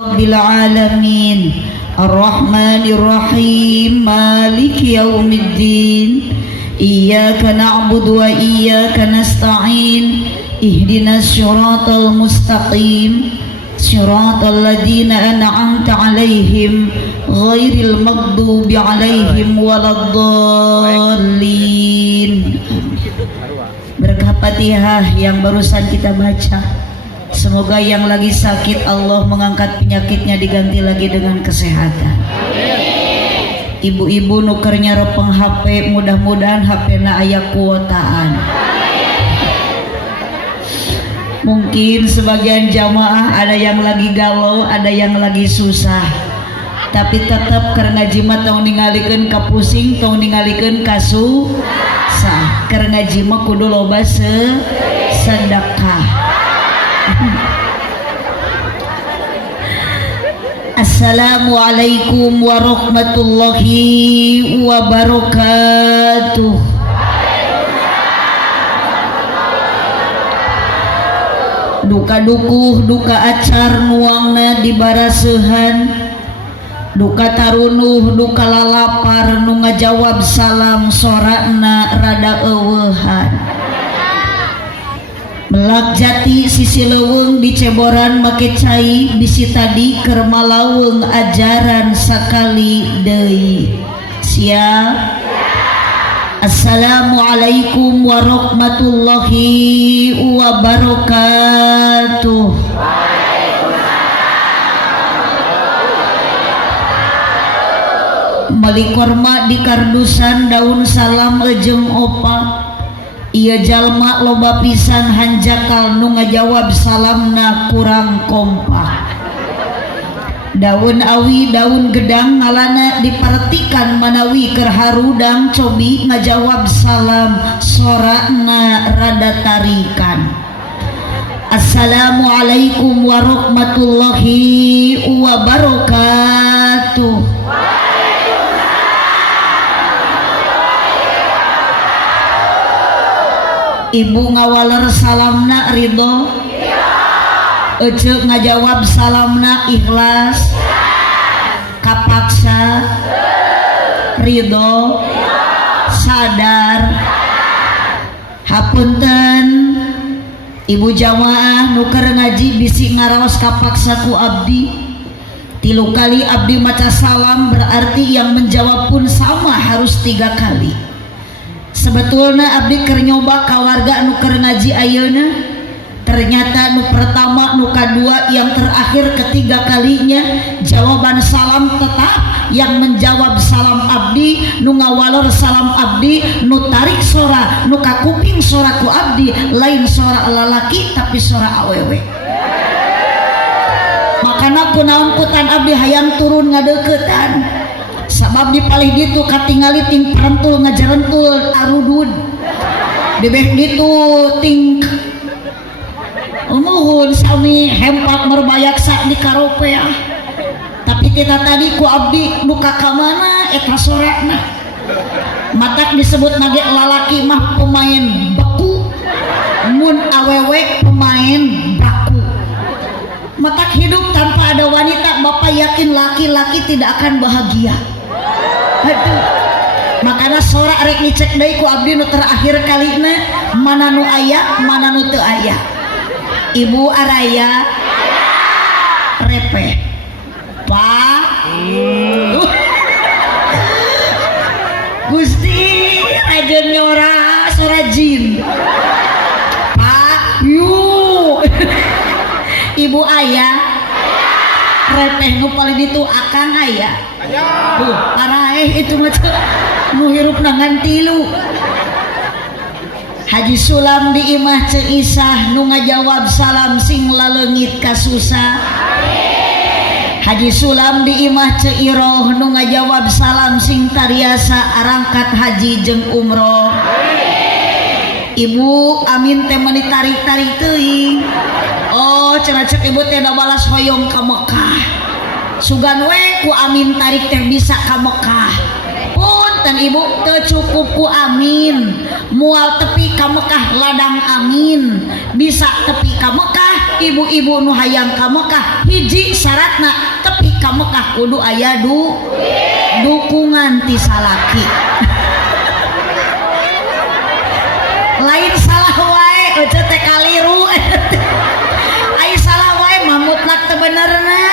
Rabbil alamin Ar-Rahmanir Rahim Maliki yaumiddin Iyyaka na'budu wa iyyaka nasta'in Ihdinas siratal mustaqim Siratal ladzina an'amta 'alaihim ghairil maghdubi 'alaihim waladdallin. Berkah Fatihah yang barusan kita baca, semoga yang lagi sakit Allah mengangkat penyakitnya, diganti lagi dengan kesehatan. Ibu-ibu nukernya repeng HP, mudah-mudahan HP-na aya kuotaan. Mungkin sebagian jamaah ada yang lagi galau, ada yang lagi susah, tapi tetap karena jima tong ningalikeun ka pusing, tong ningalikeun ka susah. Karena jima kudu loba sedekah. Assalamualaikum warahmatullahi wabarakatuh. Duka dukuh, duka acar nuangna dibarasehan, duka tarunuh, duka lalapar nu ngajawab salam sorana rada eueuhan. Melak jati sisi leuweung diceboran make cai, bisi tadi keur malaweng ajaran sakali deui. Siap? Assalamualaikum warahmatullahi wabarakatuh. Malikorma di kardusan daun salam ejeng opa. Ieu jalma loba pisan hanjakal nu ngajawab salamna kurang kompak. Daun awi, daun gedang ngalana diperhatikan manawi keur harudang cobi ngajawab salam sorana rada tarikan. Assalamualaikum warahmatullahi wabarakatuh. Ibu ngawaler salamna ridho, ece ngajawab salamna ikhlas, kapaksa, ridho, sadar. Hapunten ibu jamaah nu keur ngaji bisi ngaraos kapaksa ku abdi. 3 kali abdi maca salam berarti yang menjawab pun sama harus 3 kali. Sebetulna abdi keur nyoba ka warga nu keur ngaji ayeuna, ternyata nu pertama, nu kedua, yang terakhir ketiga kalinya jawaban salam tetap yang menjawab salam abdi, nu ngawalor salam abdi, nu tarik sora, nu kakuping sora ku abdi lain sora lalaki tapi sora awewe. Makana kunaon putan abdi hayang turun ngadeuketan, sabab dipalih ditu katingali ting parentul ngajarentul arudud, dibeh ditu ting umuhun sami hempak merbayak sak di karopea. Tapi kita tadi ku abdi nuka kamana eta sorana matak disebut nage lalaki mah pemain beku, mun awewe pemain baku. Matak hidup tanpa ada wanita, bapak yakin laki-laki tidak akan bahagia. Aduh, makanya sorak rek dicek deui ku abdi nu terakhir kalina, mana nu aya mana nu teu aya. Ibu araya repeh Pak Gusti aja nyora sora jin Pak yu ibu ayah repeh nu paling ditu akang aya tuh paraeh itu macam nu hirup nangan tilu. Haji Sulam di imah Ceisah nu ngajawab salam sing laleungit ka susah. Haji Sulam di imah Ceiroh nu ngajawab salam sing tariasa arangkat haji jeung umroh. Ibu amin teh meuni tarik-tarik teuing. Oh cenah cek ibu teh da balas hoyong ka Mekah. Sugan we ku amin tarik teh bisa ka Mekah. Punten ibu teu cukup ku amin, mual tepi ka Mekah ladang amin, bisa tepi ka Mekah ibu-ibu nu hayang ka Mekah hiji syaratna tepi ka Mekah kudu aya dukungan ti salaki. Lain salah wae ece teh kaliru. Ai salah wae mamutlak teu benerna.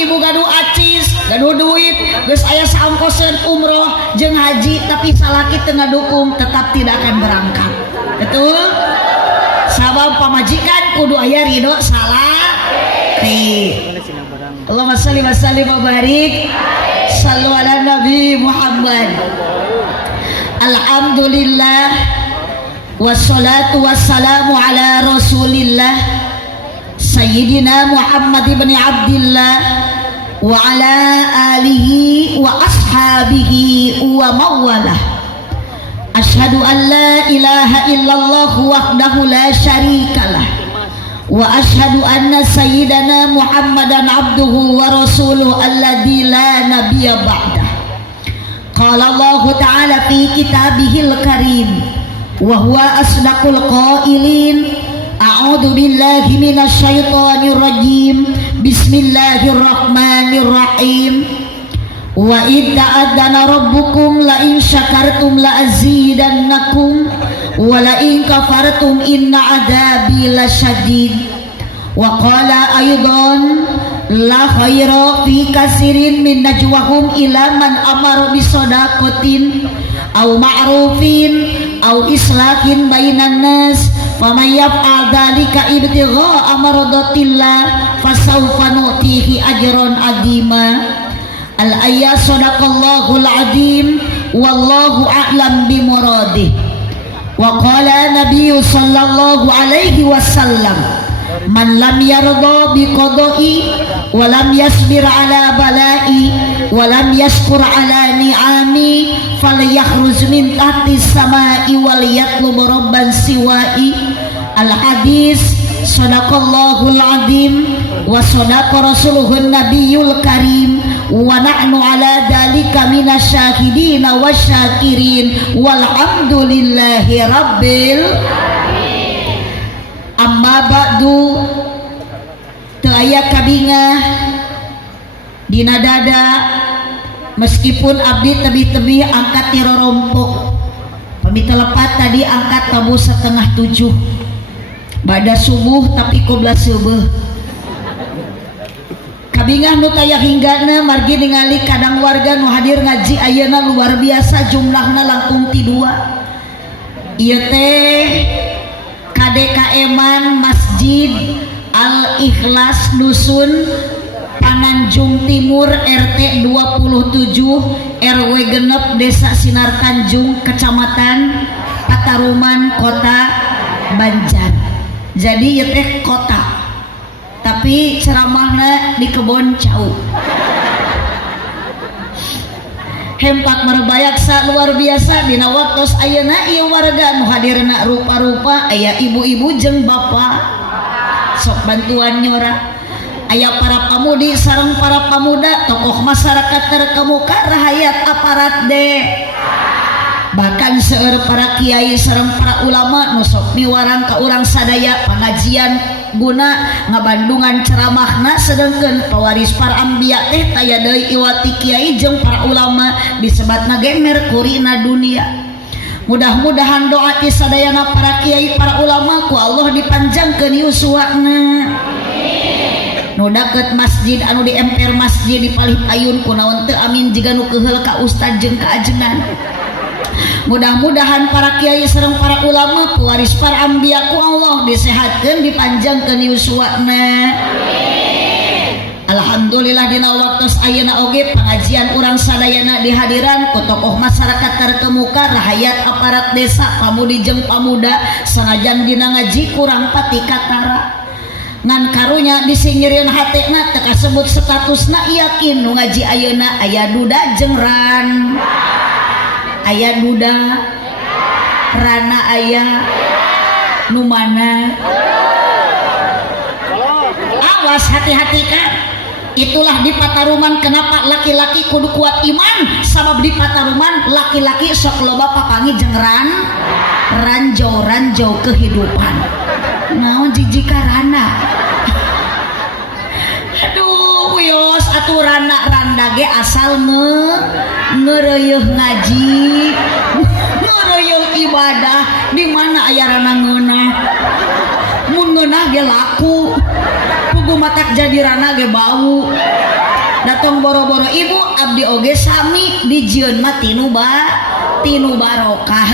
Ibu gaduh acis, gaduh duit, geus aya saongkoseun umroh jeung haji tapi salaki teu ngadukung tetap tidak akan berangkat. Betul? Sabab pamajikan kudu aya ridho salaki. Allahumma shalli wa sallim wa barik sallu ala nabi Muhammad. Alhamdulillah wassalatu wassalamu ala rasulillah Sayyidina Muhammad ibn Abdillah wa ala alihi wa ashabihi wa mawalah. Ashhadu an la ilaha illallah wahdahu la syarikalah wa ashhadu anna sayyidana Muhammadan abduhu wa rasuluhu alladzi la nabiyya ba'dah. Qala Allah ta'ala fi kitabihil karim wa huwa asdaqul qailin. A'udzu billahi minasy syaithanir rajim. Bismillahirrahmanirrahim. Wa id ta'adzana rabbukum la in syakartum la azidannakum wa la in kafartum inna adzabi lasyadid. Wa qala aidan la khaira fi katsirin min najwahum ila man amara bi shadaqatin aw ma'rufin aw islahin bainan nas faman yaf'al dzalika ibtigha'a maradatillah fasawfa nu'tihi ajran 'azima. Al-ayat sadaqallahul azim wallahu a'lam bimuradih. Wa qala nabiyyu sallallahu alaihi wasallam man lam yarda biqada'i wa lam yasbir ala bala'i wa lam yashkur ala ni'ami falyakhruj min tahti samai wal yatlub rabban siwa'i. Al-hadis sadaqallahul azim wa sadaqa rasuluhun nabiyul karim wa nahnu ala dalika minasyahidin wasyakirin walhamdulillahi rabbil amma ba'du. Teu aya kabingah dina dada meskipun abdi tebih-tebih angkat tirorompok pami telepat tadi angkat tabu 6:30 bada subuh tapi qobla subuh. Kabingah nu taya hinggana margi ningali kadang warga nu hadir ngaji ayeuna luar biasa jumlahna langkung ti 2. Ieu teh KDKM-an Masjid Al-Ikhlas Dusun Pananjung Timur RT 27 RW genep Desa Sinar Tanjung Kecamatan Pataruman Kota Banjar. Jadi ieu teh kota tapi ceramahna di kebon cau. Hempak merebayaksa luar biasa dina waktos ayeuna ieu warga nu hadirna rupa-rupa aya ibu-ibu jeung bapak sok bantuan nyora, aya para pamudi sareng para pamuda tokoh masyarakat terkemuka rahayat aparat deh, bahkan seueur para kiai sareng para ulama nu sok miwarang ka urang sadaya pangajian guna ngabandungan ceramahna sedengkeun pawaris para ambiya teh taya deui iwati kiai jeung para ulama disebatna ge merkurina dunia. Mudah-mudahan doa ti sadayana para kiai para ulama ku Allah dipanjangkeun yuswana. Nu daket masjid anu di emper masjid di palih ayun kunaon teu amin jiga nu keheul ka ustad jeung ka ajengan. Mudah-mudahan para kiai sareng para ulama pewaris para ambiya ku Allah disehatkeun dipanjangkeun yuswana. Alhamdulillah dina waktos ayeuna oge pengajian urang sadayana dihadiran ku tokoh masyarakat terkemuka rahayat aparat desa pamudi jeung pamuda sanajan dina ngaji kurang pati katara. Ngan karunya disinggireun hatena teu kasebut statusna yakin nu ngaji ayeuna aya duda jeung ran. Aya duda rana aya nu mana awas hati-hati kan Itulah di Pataruman kenapa laki-laki kudu kuat iman, sabab di Pataruman laki-laki sok loba papangi jeung ranjau kehidupan. Naon jijikarana. Aduh wios aturana randa ge asal ngeureuh ngaji, ngeureuh ibadah, di mana aya rana ngeunah. Mun ngeunah ge laku. Pugu matak jadi rana ge bau. Datang boro-boro ibu abdi oge sami dijieun mah tinu barokah.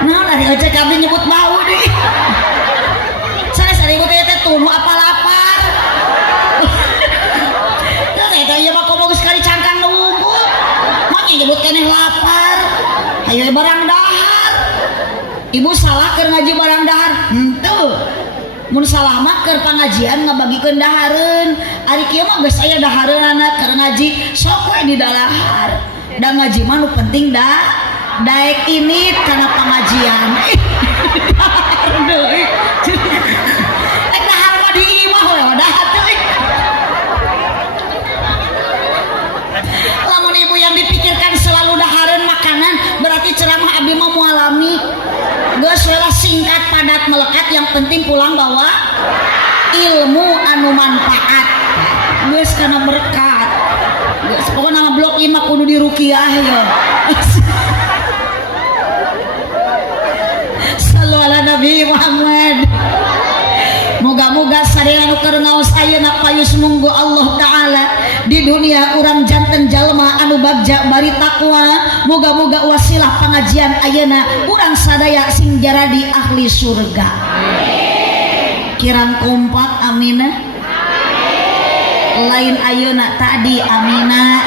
Naon ari ecek abdi nyebut bau deui. Sare-sare ibu teh tunu apa lapar. Eta ieu mah komo geus kali cangkang numpuk. Mah nyebut keneh lapar. Hayu barang dahar. Ibu salah keur ngaji barang dahar. Henteu. Mun salah mah keur pangajian ngabagikeun dahareun. Ari kieu mah geus aya dahareunana keur ngaji, sok we di dalahar. Da ngaji mah nu penting daek ini kana pangajian. Dahar deui. Ek dahar mah di imah we dahar deui. Lamun ibu yang dipikirkan selalu dahareun makanan, berarti ceramah abdi mah mualami. Geus we lah singkat padat melekat, yang penting pulang bawa ilmu anu manfaat. Geus kana berkat. Geus pokona blok 5 kudu diruqyah ya. Sallu ala Nabi Muhammad. Moga-moga sadaya nu keur ngaos ayeuna payus munggu Allah taala di dunia urang janten jalma anu bagja bari takwa. Moga-moga wasilah pengajian ayeuna urang sadaya sing jaradi ahli surga. Kirang kompak amina. Lain ayeuna tadi amina.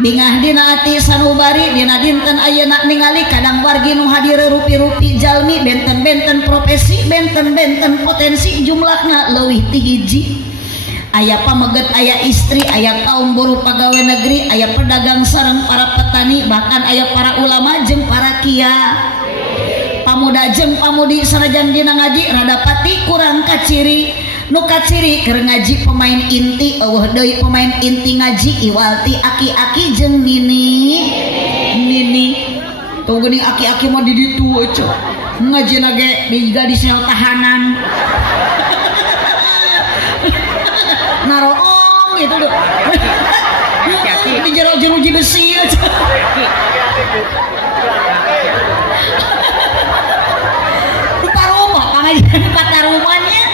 Bingah dina ati sanubari dina dinten ayeuna ningali kadang wargi nu hadir rupi-rupi jalmi benten-benten profesi benten-benten potensi jumlahna leuwih ti hiji. Aya pameget, aya istri, aya kaum buruh pagawe negeri, aya pedagang sareng para petani, bahkan aya para ulama jeung para kiai. Pamuda jeung pamudi sanajan dina ngaji rada pati kurang kaciri. Nu kaciri keur ngaji pemain inti, eueuh deui pemain inti ngaji iwalti aki-aki jeung nini. Tuh geuning aki-aki mah di ditu aja. Ngajina ge di sel tahanan. Naroong gitu deh. Di jero jeruji besi aja. Rupa rumah pengajian Patarumannya.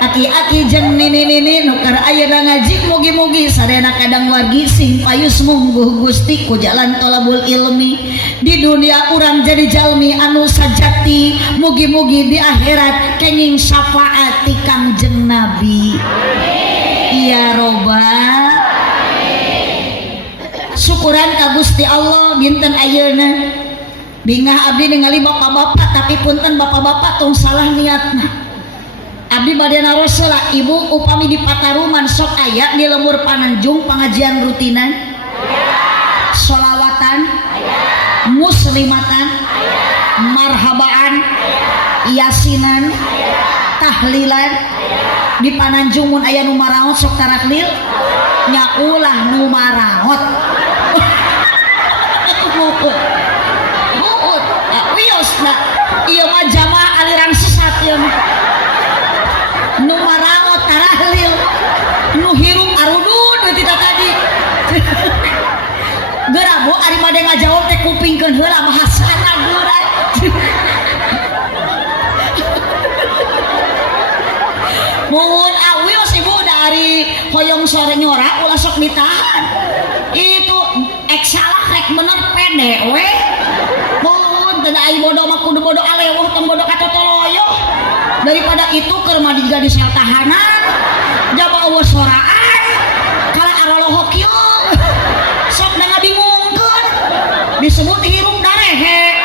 Aki-aki jeung nini-nini nu keur ayeuna ngaji mugi-mugi sadayana kadang wargi sing payus mungguh Gusti ku jalan thalabul ilmi. Di dunia urang jadi jalmi anu sajati, mugi-mugi di akhirat kenging syafaat ti Kangjeng Nabi. Ya robbal. Syukuran ka Gusti Allah dinten ayeuna. Bingah abdi ningali bapak-bapak, tapi punten bapak-bapak tong salah niatna. Abdi bade naros heula ibu upami di Pataruman sok aya di lembur Pananjung pengajian rutinan, sholawatan, muslimatan, marhabaan, yasinan, tahlilan. Di Pananjung mun aya nu maraot sok taraklil nya ulah nu maraot. Wiosna ieu mah jamaah aliran sesat ieu mah. Nu maraot tarahlil, nu hirup arudun tita tadi. Gerabo ari made ngajawab teh kupingkeun heula bahasana gurai. Mun awios ibu dari hoyong sore nyorak ulah sok ditahan. Itu ek salah rek bener pede we. Mun teu ai bodoh mah kudu bodoh alewuh tong bodoh katotoloyo. Daripada itu keur mah di sel tahanan jaba eueuh soraan kala aralohok kieu sok da ngabingungkeun disebut hirup darehe,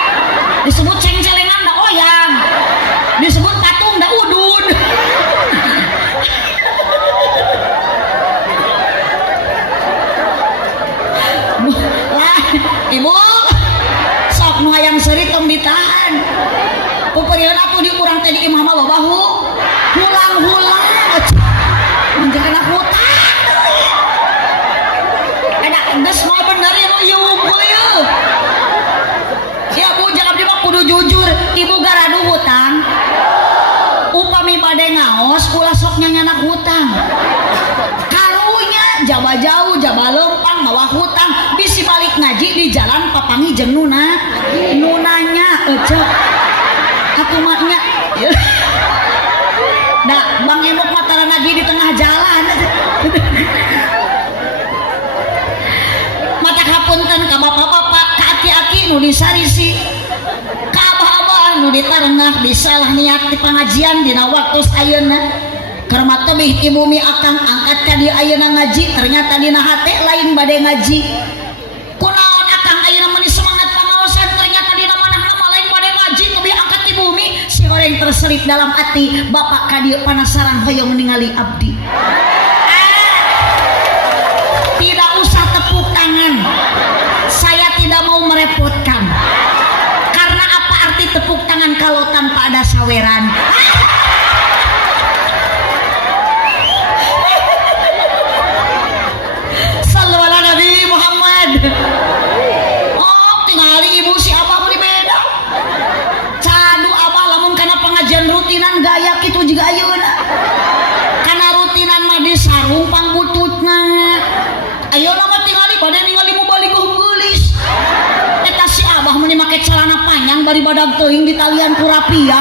disebut cengcelengan da oyang, disebut patung da udun. Lah ibu sok nu hayang seurit tong ditahan. tadi imah mah loba hulang menjaga hutang ada geus mah bener ya nu ieu wungkul ieu ya Bu jangan dia mah kudu jujur ibu garadu hutang upami bade ngaos ulah sok nyanyanak hutang karunya jaba jauh jaba lempang mawa hutang bisi balik ngaji di jalan papangi jeung nunanya cek atuh maknya nah Bang Emok mataran lagi di tengah jalan mata kapunten ka bapak-bapak ka aki-aki nu disarisi ka abah-abah nu ditarengah disalah niat di pengajian dina waktu ayeuna keur mah tebih ibu mi akang angkat ka di ayeuna ngaji ternyata dina hate lain bade ngaji kunaon akang ayeuna meuni semangat pangaosan ternyata dina manahna mah lain bade ngaji tebih angkat di bumi si goreng terselip dalam hati bapak ka dieu penasaran hoyong ningali abdi tidak usah tepuk tangan saya tidak mau merepotkan karena apa arti tepuk tangan kalau tanpa ada saweran sallu ala Nabi Muhammad oh tingali ibu si abah beri beda cadu abah lamun kana pengajian rutinan gaya kitu juga ayeuna kana rutinan mah di sarung pangbututna ayeuna mah tingali bade ningali mubaliguh geulis eta si abah meuni make celana panjang bari badag teuing di talian ku rapia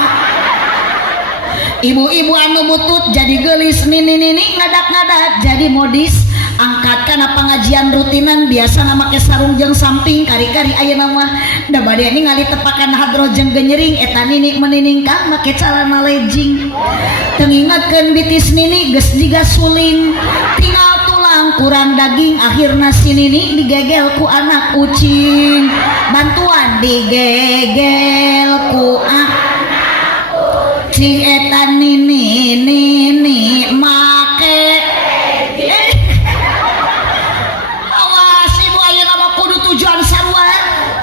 ibu-ibu anu butut jadi geulis nini ngadak-ngadak jadi modis angkat kana pengajian rutinan biasa make sarung jeung samping kari-kari ayeuna mah da bade ningali tepakan hadroh jeung genyering eta nini meniningkan make celana legging teu ngingetkeun bitis nini geus jiga suling tinggal tulang kurang daging akhirna si nini digegel ku anak ucing bantuan digegel ku cing eta nini make awas ibu ayeuna mah kudu tujuan sarua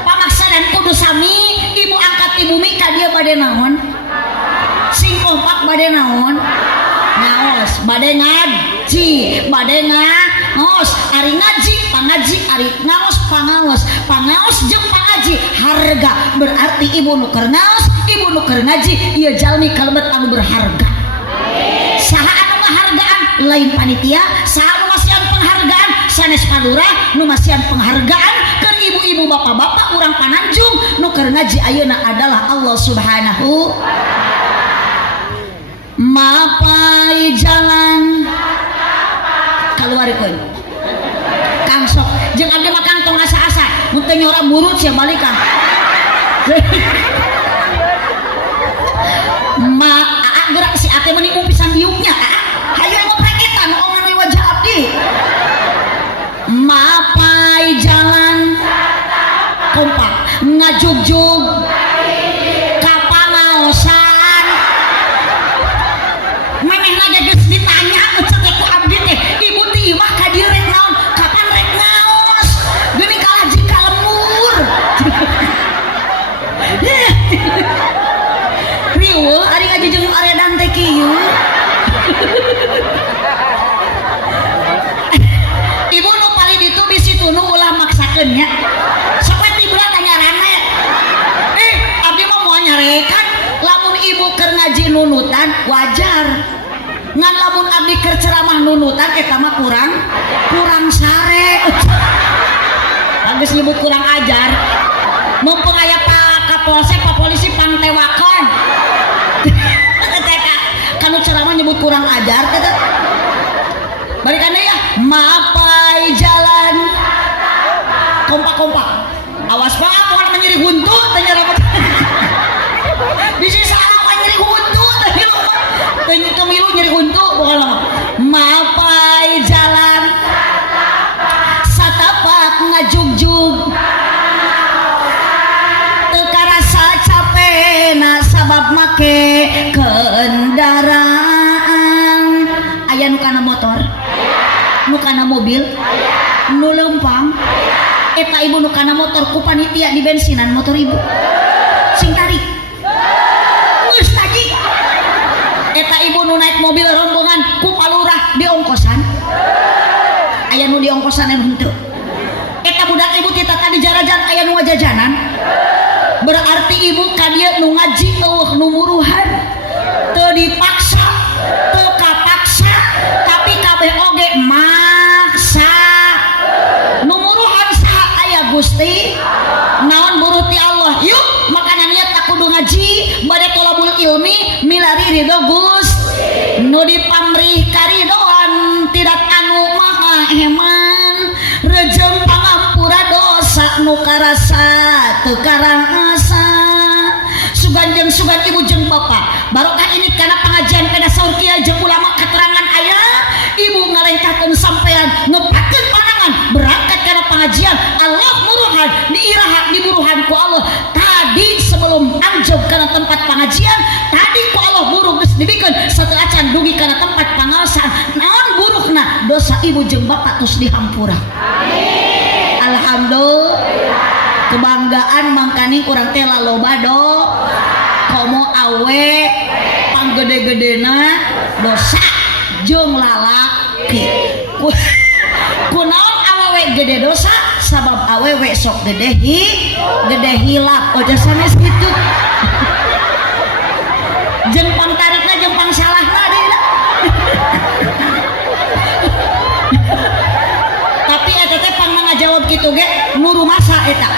pamaksa dan kudu sami ibu angkat ibu mi ka dieu bade naon sing kompak bade naon ngaos bade ngaji bade ngaos ari ngaji pangaji ari ngaos pangaos jeung pangaji harga berarti ibu nu keur ngaos ibu nu keur ngaji ieu jalmi kalebet anu berharga saha anu ngahargaan lain panitia saha anu masihan penghargaan sanes palurah nu masihan penghargaan keur ibu-ibu bapak-bapak urang pananjung nu keur ngaji ayeuna adalah Allah Subhanahu mapai jalan kaluarikeun kang sok jeung abdi mah kang tong asa-asa mun teu nyora murut sia balik kang ma gerak si ate meuni pisan diuknya hayu ngoprek eta nu ongan we wajah abdi mapai jalan kompak ngajugjug ka pangaosan manehna geus ditanya cek ku abdi teh ibu ti imah ka dieu rek naon kapan rek ngaos geuning kalaji kalemur riweuh ari ngaji jeung aredan teh kieu ibu nu paling ditu bisi tunu ulah maksakeun nya saperti bulan tanya rame abdi mah moal nyarekan lamun ibu keur ngaji nunutan wajar ngan lamun abdi keur ceramah nunutan eta mah kurang sare geus nyebut kurang ajar mumpung aya Pak Kapolsek Pak Polisi pangtewakon kanu ceramah nyebut kurang ajar kata balikan ya mapai jalan kompak awas banget orang menyeri huntu tanya rapat bisa salah nyeri huntu tanya kemilu nyeri huntu bukan lama mapai jalan satapak ngajugjug teka rasa capek sabab make kendaraan aya nu kana motor nu kana mobil nu lempang eta ibu nu kana motor ku panitia di bensinan motor ibu sing tarik geus tadi sanajan aya nu ngajajanan berarti ibu ka dieu nu ngaji eueuh nu muruhan teu dipaksa teu kapaksa tapi kabeh oge maksa nu muruhan saha aya Gusti naon buruh ti Allah yuk makana niat tak kudu ngaji bade tolabul ilmi milari ridho Gusti nu dipamrih karidoan tidak anu maha heman rejem pangampura dosa nu karasa teu karangasa sugan jeung sugan ibu jeung bapak barokah ini karena pengajian pada saur kieu jeung ulama keterangan aya ibu ngalengkahkeun sampean nepakeun pandangan berangkat karena pengajian Allah muruhan diiraha diburuhan ku Allah tadi sebelum anjog karena tempat pengajian tadi ku Allah buruh geus dibikeun sateu acan dugi karena tempat pangaosan naon buruhna dosa ibu jeung bapak tos dihampura amin alhamdulillah kebanggaan mangkani urang teh laloba do komo awe panggede-gedena dosa jeung lalaki kunaon awewe gede dosa sabab awewe sok gede hilap oja sanes kitu jeung pangtarikna jeung pangsalahna deui tapi eta teh pang ngajawab kitu ge nuru masa eta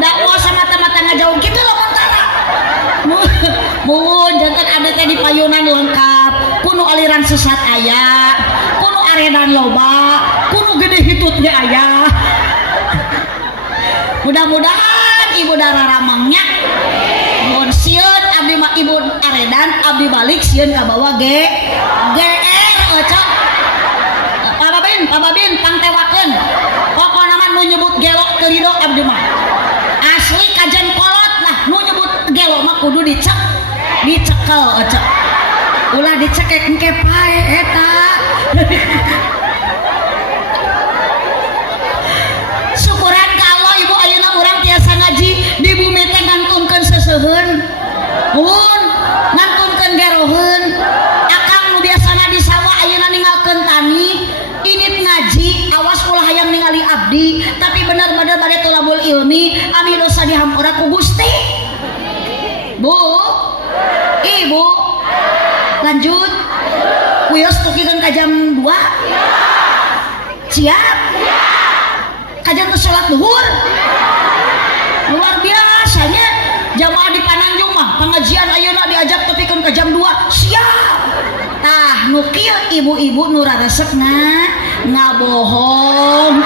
da mau sama-mata ngajawab kitu loh pantara muhun jantan ada teh di payunan lengkap kuno aliran sesat aya kuno aredan loba kuno gede hitutnya aya mudah-mudahan ibu dararamangnya mohon sieun abdi mah ibu aredan abdi balik sieun ka bawah GR ocok pababin pangtewakeun pokona mah nu nyebut gelo teu ridho abdi mah asli kajen kolot lah nu nyebut gelo mah kudu dicekel ocok ulah dicekek engke pae eta syukuran ka Allah ibu ayeuna urang tiasa ngaji di bumi teh ngantunkeun seseuheun mun ngantunkeun geroheun akang nu biasana di sawah ayeuna ninggalkeun tani ini ngaji awas ulah hayang ningali abdi tapi benar-benar bade tolabul ilmi ami dosa dihampura ku Gusti bu ibu lanjut wios tukikeun ka jam 2 siap kajian ke sholat duhur luar biasanya jamaah di Pananjung mah pengajian ayeuna diajak tukikeun ka jam 2 siap tah nu kieu ibu-ibu nu raresepna ngabohong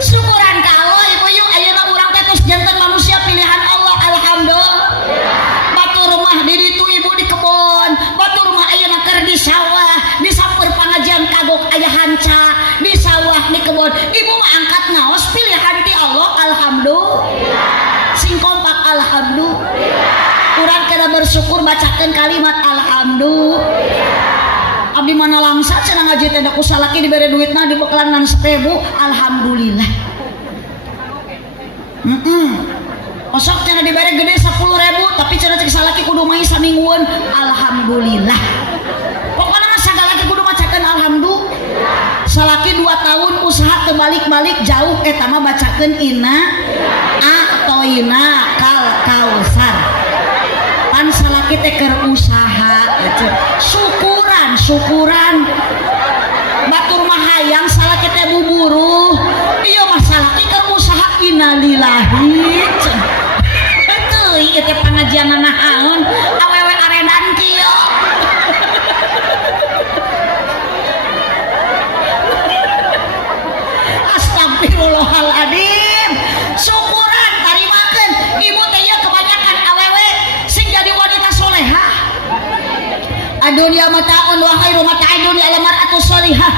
syukuran ka Allah ibu yuk ayeuna urang teh tos janten manusia pilihan Allah alhamdulillah batur rumah di ditu ibu di kebon batur rumah ayeuna keur di sawah di sampeur pengajian kagok aya hanca di sawah di kebon ibu mah angkat ngaos pilihan ti Allah alhamdulillah sing kompak alhamdulillah urang kena bersyukur bacakeun kalimat alhamdulillah abdi mana langsa cenah ngaji teh da ku salaki dibere duitna dibekalan 1.000 alhamdulillah osok cenah dibere gede 10.000 tapi cenah cek salaki kudu mai saminggueun alhamdulillah pokona mah sagalaki kudu macakeun alhamdulillah salaki 2 tahun usaha teu balik-balik jauh eta mah bacakeun inna atoina kal kausar pan salaki teh keur usaha syukuran batur mah hayang salaki teh buburu ieu mah salaki keur usaha innalillahi teuy ieu pengajian naon awewe aredan kieu astagfirullahaladzim syukuran tarimakeun ibu teh ieu kebanyakan awewe sing jadi wanita solehah adunya mata'un wa khairu mata'id dunya al mar'atu sholihah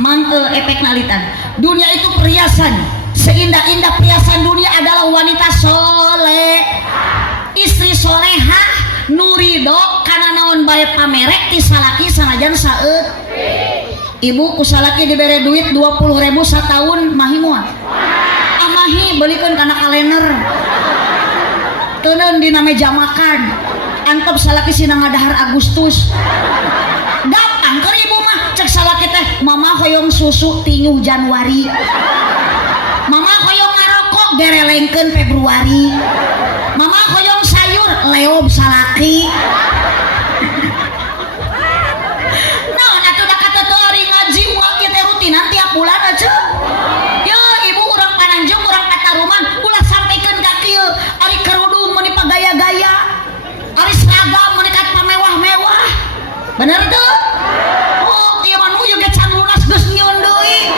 mang efek nalitan dunia itu perhiasan seindah-indah perhiasan dunia adalah wanita soleh istri solehah nurido kana naon bae pamerek ti salaki sanajan saeut ibu ku salaki dibere duit 20.000 sataun mahi moal amahi belikeun kana kalender teuneun dina meja makan antep salaki sina ngadahar Agustus gampang keur ibu mah cek salaki teh mama hoyong susu tinyu Januari, mama hoyong ngarokok gerelengkeun Februari, mama hoyong sayur leob salaki. Naon atuh da kata teu ari ngaji moal kieu teh rutinan tiap bulan aja. Ya ibu urang Pananjung urang Pataruman ulah sampikeun ka kieu ari kerudung meuni pagaya-gaya, ari seragam meuni kat pamewah-mewah. Bener teu? Oh, tieu mah nu ge can lunas geus nyieun deui.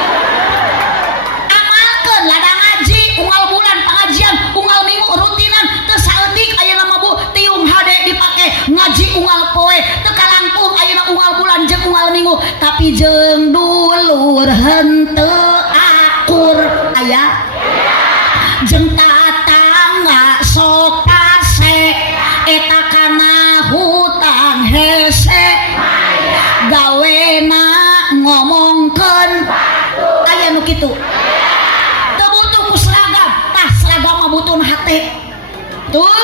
Amalkeun lada ngaji unggal bulan pengajian, unggal minggu rutinan teu saeutik ayeuna mah Bu tiung hade dipake ngaji unggal poe teu kalangkung ayeuna unggal bulan jeung unggal minggu tapi jeung dulur henteu akur aya jeung tatangga sok pase eta kana hutang hese gawena ngomongkeun aya nu kitu teu butuh ku seragam tah seragam mah butuh hate tuh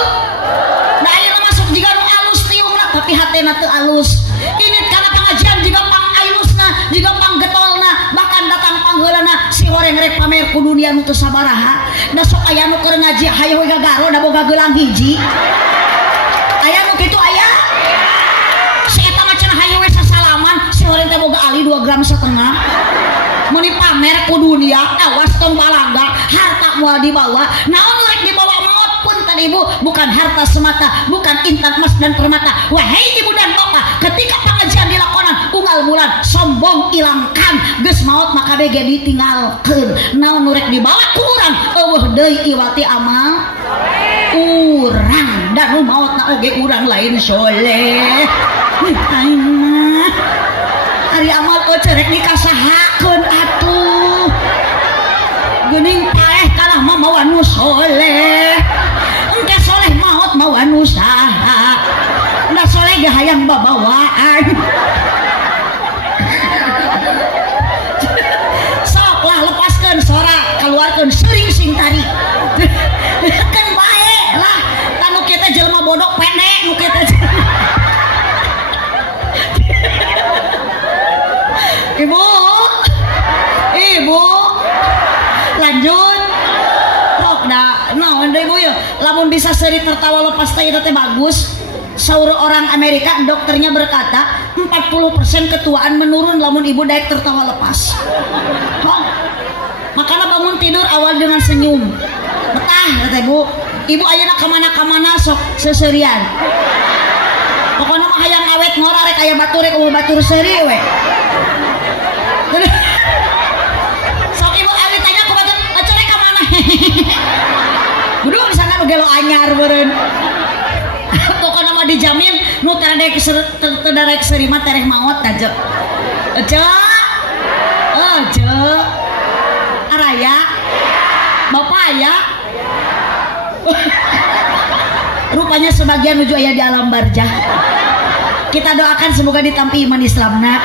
da ayeuna masuk jiga nu alus tiungna tapi hatena teu alus ini kana pengajian jiga pang ailusna jiga pang getolna bahkan datang pangheulana si horeng rek pamer ku dunia nu teu sabaraha da sok aya nu keur ngaji hayu we gagaro da boga geulang hiji aya nu kitu aya si eta mah cenah hayu we sasalaman si horeng teh boga ali 2,5 gram muni pamer ku dunia awas tong balangga harta moal dibawa naon rek dibawa maut pun tadi ibu bukan harta semata bukan intan emas dan permata wahai ibu dan bapak ketika pengajian dilakonan unggal bulan sombong ilangkan geus maut maka bege ditinggalkeun naon rek dibawa ku urang eueuh deui iwati amal urang dan nu mautna oge urang lain soleh aing ari amal cerek dikasahakeun atuh geuning paeh kalah mah mau anu soleh engke soleh maot mau anu saha da soleh ge hayang babawaan sok lah lepaskeun sora keluarkeun sering sing tari kan bae lah tanu kieu teh jelema bodoh pede nu kieu teh Ibu lanjut rok da naon deui Bu ya lamun bisa seri tertawa lepas teh eta teh bagus saur orang Amerika dokternya berkata 40% ketuaan menurun lamun ibu daek tertawa lepas makanya bangun tidur awal dengan senyum betah kata ibu ayeuna kamana-kamana sok seserian pokoknya mah hayang awet ngora rek aya batur rek batur seuri we sok ibu ali tanya ku batur acarek ka mana buduh misalkan gelo anyar beureun pokoknya mah dijamin nu teu daek seuri mah tereh maot aja araya bapak aya rupanya sebagian nuju aya di alam barzah kita doakan semoga ditampi iman Islamna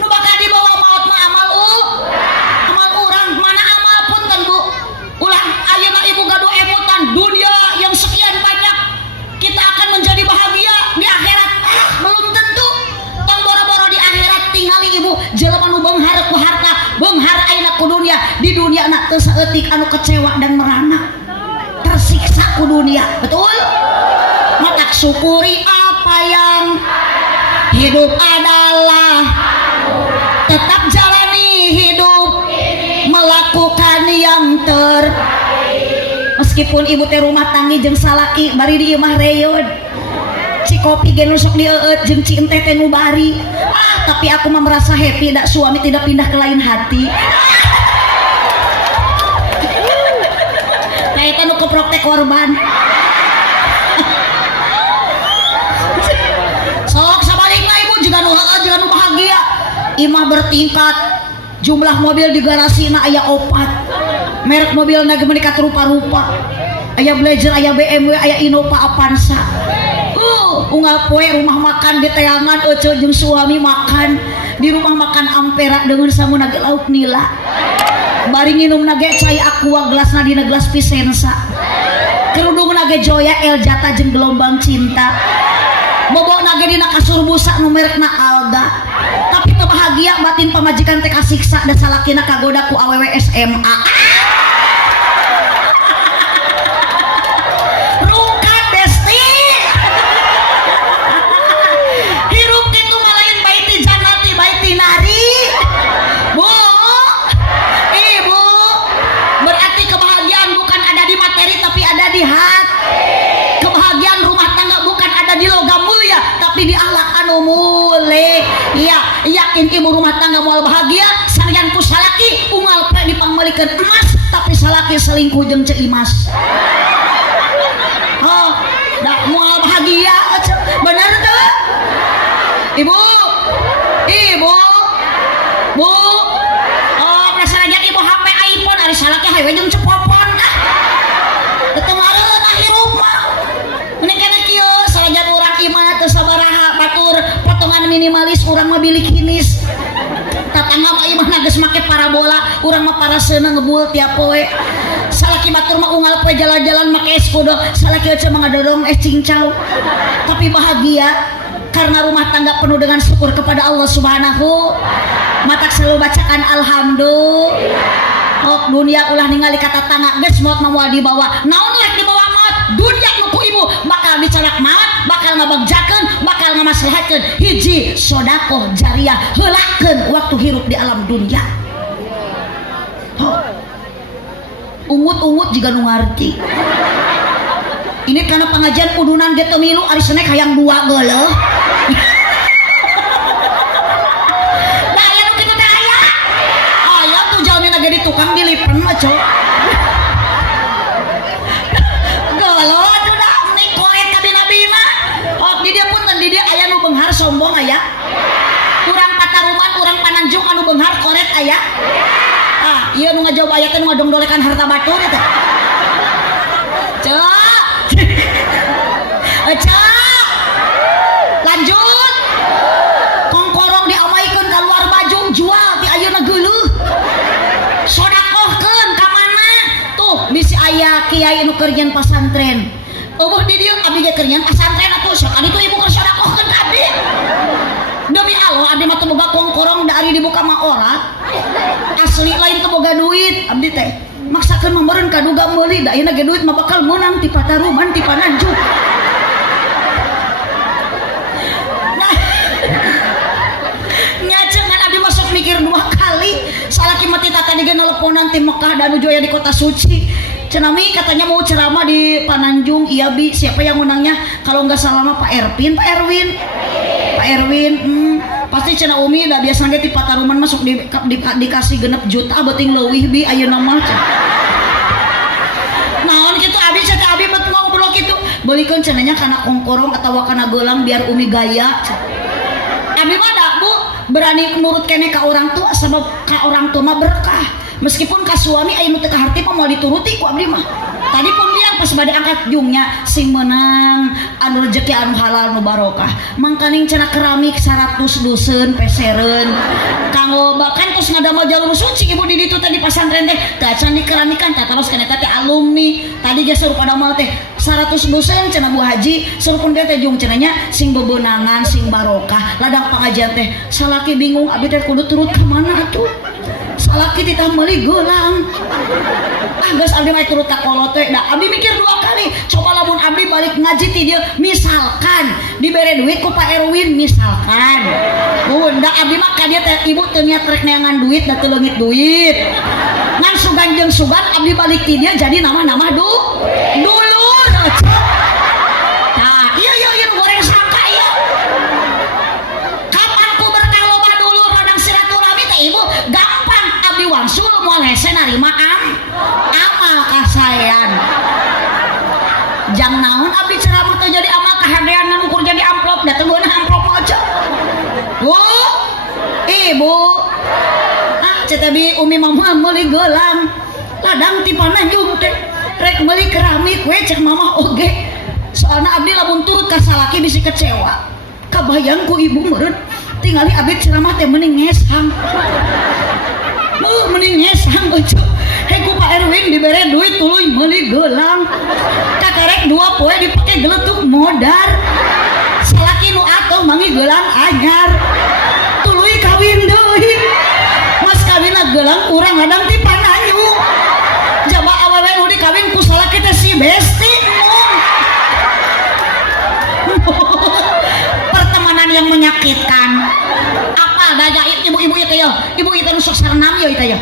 nu bakal dibawa maut mah amal urang mana amal pun kan Bu ulah ayeuna ibu gaduh emutan dunia yang sekian banyak kita akan menjadi bahagia di akhirat belum tentu tong boro-boro di akhirat tingali ibu jelema nu beunghar ku harta beunghar ayeuna ku dunia di dunia na teu saeutik anu kecewa dan merana tersiksa ku dunia betul matak syukuri apa yang hidup adalah tetap jalani hidup melakukan yang meskipun ibu teh rumah tanggi jeung salaki bari di imah reyon ci kopi ge nu sok dieueut jeung ci ente teh nu bari tapi aku mah merasa happy dak suami tidak pindah ke lain hati kayak nu keprok teh korban sok sabalikna ibu juga nu bahagia imah bertingkat jumlah mobil di garasi na aya 4 merek mobil na ge meunikat rupa-rupa aya Blazer aya BMW aya Innova Avanza unggal poe rumah makan di teangan ece jeung suami makan di rumah makan Ampera dengan samuna ge lauk nila bari nginum nage cai aqua gelasna dina gelas Pisensa kerudung nage Joya El Jata jeung gelombang cinta bobok nage dina kasur busa nu merekna alga tapi teu bahagia batin pamajikan teh kasiksa da salakina kagoda ku awewe SMA. Rungkat besti hirup kitu malain baiti jannati baiti nari. Bu, ibu, berarti kebahagiaan bukan ada di materi tapi ada di hati. Kebahagiaan rumah tangga bukan ada di logam mulia tapi di akhlak anu mulia. Iya, yakin ibu rumah tangga moal bahagia salian ku salaki unggal pe dipangmelikeun emas tapi salaki selingkuh jeung ceu imas. Oh, da moal bahagia bener teu? Ibu. Ibu. Bu. Oh, prasarajan ibu HP iPhone ari salaki hawe jeung cepopon. Teu ngareun hirup mah. Ini kena kieu salajan urang imah teu sabaraha batur potongan minimalis urang mah bilik hinis. Tatangga mah imah geus make parabola, urang mah paraseuna ngebul tiap poe. Salaki batur mah unggal poe jalan-jalan make es kudo, salaki aja mah ngadodong es cincau. Tapi bahagia karena rumah tangga penuh dengan syukur kepada Allah Subhanahu. Matak selalu bacakan alhamdulillah. Oh, dunia ulah ningali kata tangga geus maot mah moal dibawa. Naon rek dibawa maot? Dunia nu ku ibu bakal dicarak maot, bakal ngabagjakeun, bakal ngamaslahatkeun hiji sedekah jariah heulakeun waktu hirup di alam dunia. Oh. Ungut-ungut juga nu ngarti. Ini karena pengajian kudunan ge teu milu ari senek hayang dua geuleuh. Da aya nu kitu teh aya. Aya tuh jalmina ge di tukang dilipen mah cok. Geuleuh tuh da meni korek ka bina-bina. Oh di dieu punten di dieu aya nu beunghar sombong aya. Urang Pataruman, urang Pananjung anu beunghar korek aya. Ah, ieu nu ngajawab aya teh nu ngadongdolekan harta batur eta. Cok. Cak lanjut kongkorong diamaikeun ka luar Bajung jual ti ayeuna geuleuh sodakohkeun ka mana tuh bisi aya kiai nu keur nyen pasantren eueuh di dieu abdi ge keur nyen pasantren atuh sok adi tuh ibu keur sodakohkeun ka abdi demi Allah abdi mah teu boga kongkorong da ari dibuka mah ora asli lain teu boga duit abdi teh maksakeun mameureun kaduga meuli da ayeuna ge duit mah bakal meunang ti Pataruman ti Pananjung. Mikir dua kali salaki mati tata di nelponan tim Mekah dan Joya di kota suci cenami katanya mau ceramah di Pananjung. Iya bi siapa yang undangnya kalau nggak salah mah Pak Erwin pasti cina Umi udah biasanya di Pataruman masuk dikasih genep juta beting leuwih bi ayeuna mah naon kitu abi cata abi bet ngobrol kitu beulikeun cenanya kana kongkorong atawa kana geulang biar Umi gaya abi mah da bu berani nurut kene ka orang tua sebab ka orang tua mah berkah meskipun ka suami aya nu teu kaharti mah moal dituruti ku abdi mah tadi pun bilang pas bade angkat jungnya sing menang anu rezeki anu halal nu barokah mangkaning cenah keramik 100 duseun pesereun kanggo bahkan tos ngadamel jalur suci ibu di ditu tadi pasantren teh teu acan dikeramikan tah terus kana teh alumni tadi ge suruh pada mal teh 100 duseun cenah Bu Haji suruh pun teh jung cenahnya sing bebeunangan sing barokah ladang pangajian teh salaki bingung abdi teh kudu turut ka mana atuh salaki titah meuli geulang geus abdi mah turut ka kolot teh da abdi mikir dua kali coba lamun abdi balik ngaji ti dieu misalkan dibere duit ku Pak Erwin misalkan mun da abdi mah ka dieu teh ibu teu niat rek neangan duit da teu leungit duit ngan sugan jeung sugan abdi balik ti dieu jadi nama-nama dulur nah iya goreng sangka ieu kapan ku berkah loba dulur ladang silaturahmi teh ibu gampang abdi wangsul moal hese narima amal kasayan jang naon abdi ceramah teh jadi amal kahadean nu ukur jadi amplop da teu beunang amplop aja bu ibu cetabi Umi mama meuli geulang ladang ti Pananjung teh rek meuli keramik we cek mama oge soalna abdi lamun turut ka salaki bisi kecewa kabayang ku ibu meureun tingali abdi ceramah teh mending ngesang mending ngesang eueuh he ku Pak Erwin dibere duit tuluy meuli geulang kakarek 2 poe dipake geletuk modar salaki nu atuh mangi geulang anyar gelang urang ngadang ti Panayu jaba awewe nu dikawin ku salaki teh si Besti pertemanan yang menyakitkan apa daya ibu-ibu itu ya ibu itu nusuk sarenam ya itu ya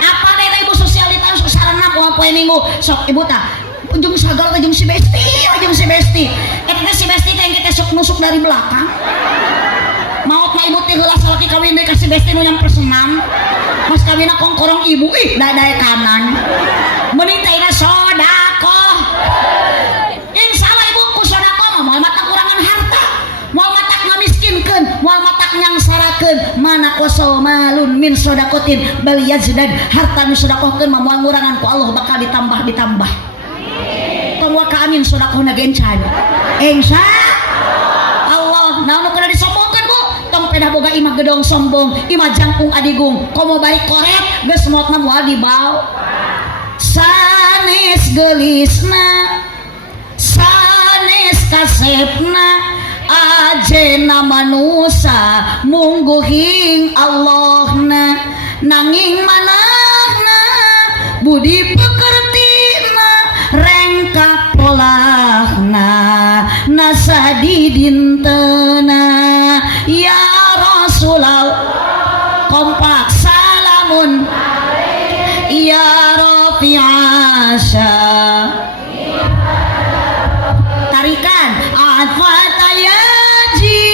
apa nih ibu sosialita nusuk sarenam poe minggu sok ibu tak ujung sagal ujung si Besti eta si Besti teh kita sok nusuk dari belakang maut mah ibu teh heula salaki kawin deui ka si Besti nu nyamper senam mas kawinna kongkorong ibu ih dadae kanan mending teh ina sodaqoh insyaallah ibu ku sodaqoh mah moal matak kurangan harta moal matak ngamiskinkeun moal matak nyangsarakeun mana qosol malun min sodaqotin bal yazdad harta nu sodaqohkeun mah moal ngurangan ku Allah bakal ditambah tong wa ka amin sodaqohna ge encan insya Allah naon nu kudu disombongkeun bu tong pedah boga imah gedong sombong imah jangkung adigung komo balik korek geus maotna moal dibaw sanes gelisna sanes kasepna ajena manusa mungguhing Allahna nanging manahna budi pekertina rengkak polahna nasadi dintena ya Rasulullah kompak salamun ya Rafi'asya tarikan atfatayaji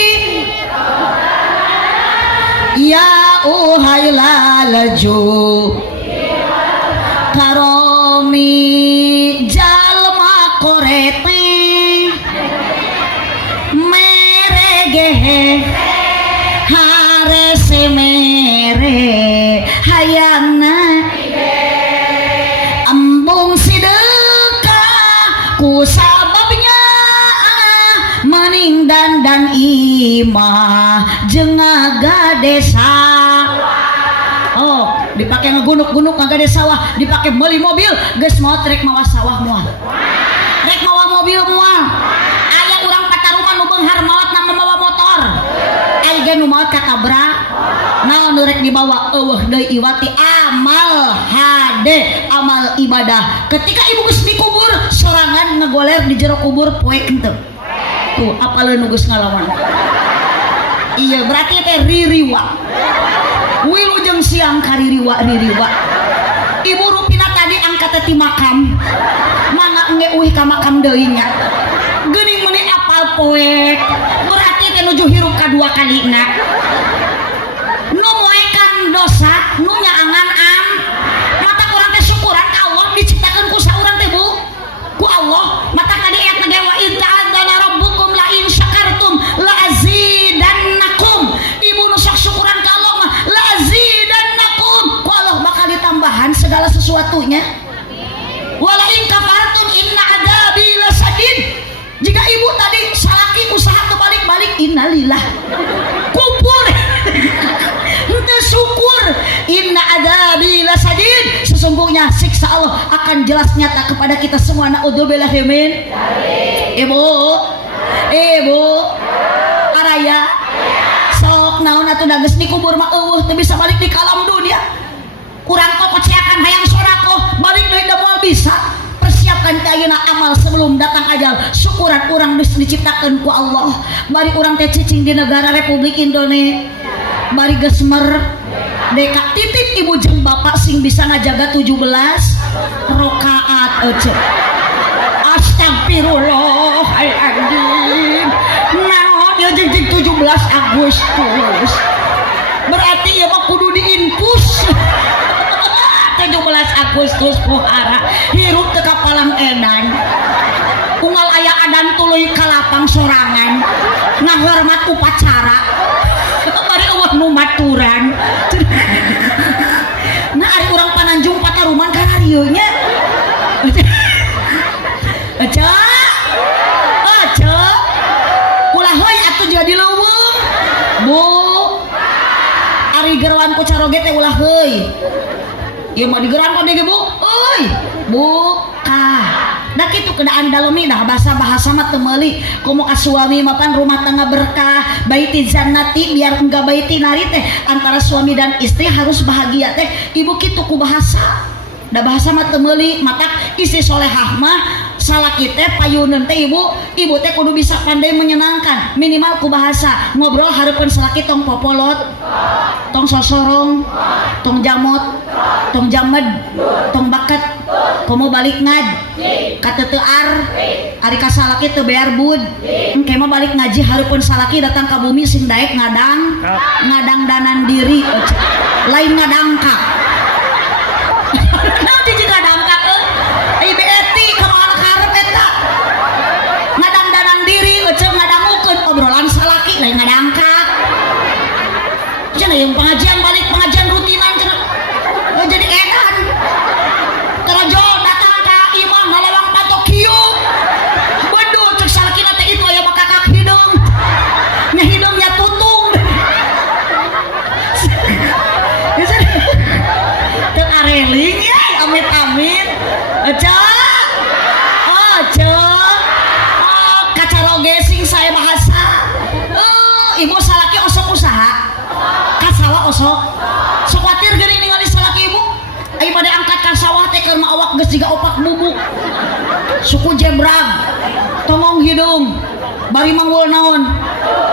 ya uhailalaju karomi jalma korete meregehe harese mere hayana embung sidekah ku sababnya mening dan imah jengaga desa oh dipakai ngegunuk-gunuk ngagade sawah dipakai beli mobil geus mau trek mawa sawah moal rek mawa mobil moal aya urang pataruman nu beunghar maot na mawa motor aya ge nu maot katabrak naon nu rek dibawa eueuh deui iwati amal hade amal ibadah ketika ibu geus dikubur sorangan ngegoler di jero kubur poe henteu tuh apaleun nu geus ngalawan iya berarti teh ririwa wilujeng siang kaririwa ibu rupina tadi angkat ti makam mangga engge uih ka makam deui nya geuning meuni apal poek berarti teh nuju hirup kadua kalina nu moekan dosa nu nyaangan mata urang teh syukuran ka Allah diciptakeun ku saurang teh bu ku Allah mata tadi ayat nage wa ta'ala rabbukum la in syakartum la azidannakum ibu nu sok syukuran ka Allah mah la azidannakum ku Allah bakal ditambahan segala sesuatunya wala in kafartum inna adabi lasadid jika ibu tadi salaki usaha kebalik-balik innalillah kupur henteu syukur inna adabi lasadid sesungguhnya siksa Allah akan jelas nyata kepada kita semua naudzubillah min ibu araya sok naon atuh da geus dikubur mah eueuh teu bisa balik di kalam dunia kurang kokoceakan hayang sodaqoh balik deui da moal bisa persiapkan ayeuna amal sebelum datang ajal syukuran urang geus diciptakeun ku Allah bari urang teh cicing di negara Republik Indonesia bari geus merdeka titip ibu jeung bapak sing bisa ngajaga 17 rakaat ece astagfirullahaladzim naon ya jeung 17 Agustus berarti ya mah kudu diinfus 17 Agustus puhara hirup teu kapalang edan unggal aya adan tuluy kalapang sorangan ngahormat upacara bari eueuh nu maturan nah ari urang pananjung pataruman kararieu nya aja ulah hoy atuh jadi leuweung bu ari gerwan ku caroge teh ulah heuy ieu mah digeran ka dege bu euy buka dah kitu keadaan dalemi dah bahasa mah teu meuli komo ka suami mapan rumah tangga berkah baiti jannati biar enggak baiti nari teh antara suami dan istri harus bahagia teh ibu kitu ku bahasa dah bahasa mah teu meuli maka istri solehah mah salaki teh payuneun teh ibu teh kudu bisa pandai menyenangkan minimal ku bahasa ngobrol hareupeun salaki tong popolot tong sosorong tong jamot tong jamed tong baket komo balik ngad kata teuar ari ka salaki teu bear bud engke mah balik ngaji hareupeun salaki datang ka bumi sing daek ngadang danan diri lain ngadangka nanti juga ngadangka ibu eti kalau anak harap eta ngadang danan diri ngadangukeun obrolan salaki lain ngadangka cenah yang pengajian rutinan cenah jadi edan terajo datang ka imam ngalewang patok kieu waduh cek salakina teh itu aya makakak hidung nya hidungnya tutung teu areling ya amit-amit aja kacaroge sing saya bahasa ibu salaki osok usaha kasawa osok sok khawatir geuning ningali salaki ibu ai pada angkat ka sawah teh keur awak geus jiga opak bubuk suku jebrag tongong hidung bari manggul naon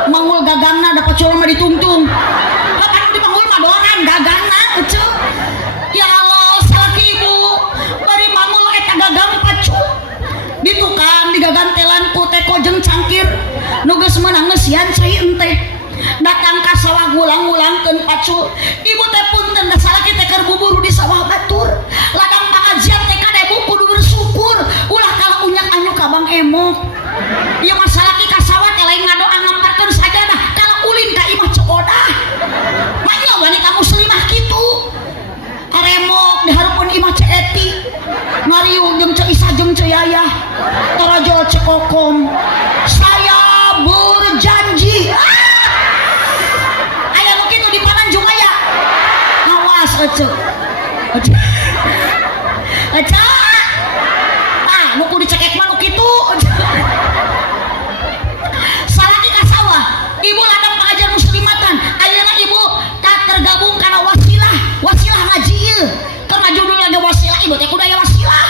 manggul gagangna dapat culama ditungtung apa di manggul mah doran gagangna eceu ya Allah salaki ibu bari manggul eta gagang pacu ditukan digagantelan ku teh kojeng cangkir nu geus meunang ngeusian cai ente datang ka sawah ngulang-ngulangkeun pacu ibu teh punten da salaki teh keur buburu di sawah batur ladang pengajian teh kada ibu kudu bersyukur ulah kala unyak anyu ka Bang Emok ieu mah salaki ka sawah teh lain ngadoa ngamparkeun sajadah kala ulin ka imah cokodah manya wanita muslimah kitu karemok dihareupeun imah ceeti ngariung jeung ce Isa jeung ce Yayah tarajo cekokom saya berjanji aya nu kitu di Pananjung aya awas ece nu kudu dicekek mah nu kitu salaki ka sawah ibu ladang pengajian muslimatan ayeuna ibu tak tergabung kana wasilah ngaji ieu keur ngajudul lagi wasilah ibu teh kudu aya wasilah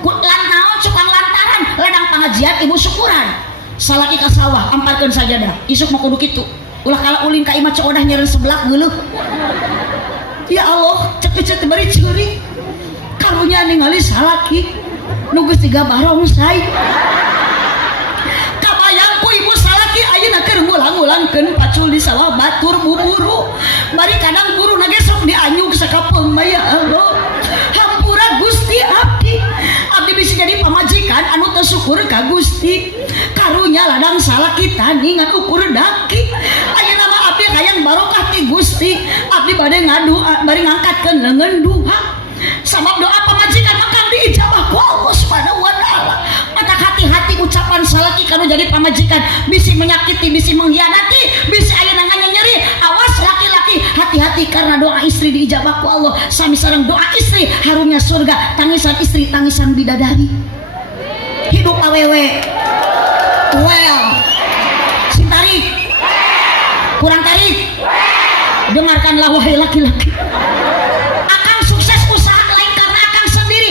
lantaran cukang lantaran ladang pengajian ibu syukuran salaki ka sawah amparkeun sajadah isuk mah kudu kitu ulah kala ulin ka imah cokodah nyeureun seblak geuleuh ya Allah cek bari ceurik karunya ningali salaki nu geus tiga barongsai kabayang ku ibu salaki ayeuna keur ngulang-ngulangkeun pacul di sawah batur buburu bari kadang buru nage sok dianyug sakapeung mah ya Allah hampura Gusti abdi bisa jadi pamajikan anu teu syukur ka Gusti karunya ladang salaki tani ngan ukur daki ayeuna mah abdi hayang barokah ti Gusti abdi bade ngadua bari ngangkatkeun leungeun duha sabab doa pamajikan maka diijabah ku Allah Subhanahu wa taala mata hati-hati ucapan salaki kanu jadi pamajikan bisi menyakiti bisi mengkhianati bisi ayeuna nyeri awas laki-laki hati-hati karena doa istri diijabah ku Allah sami sareng doa istri harumnya surga tangisan istri tangisan bidadari hidup awewe well sing tarik kurang tarik dengarkanlah wahai laki-laki akan sukses usaha lain karena akan sendiri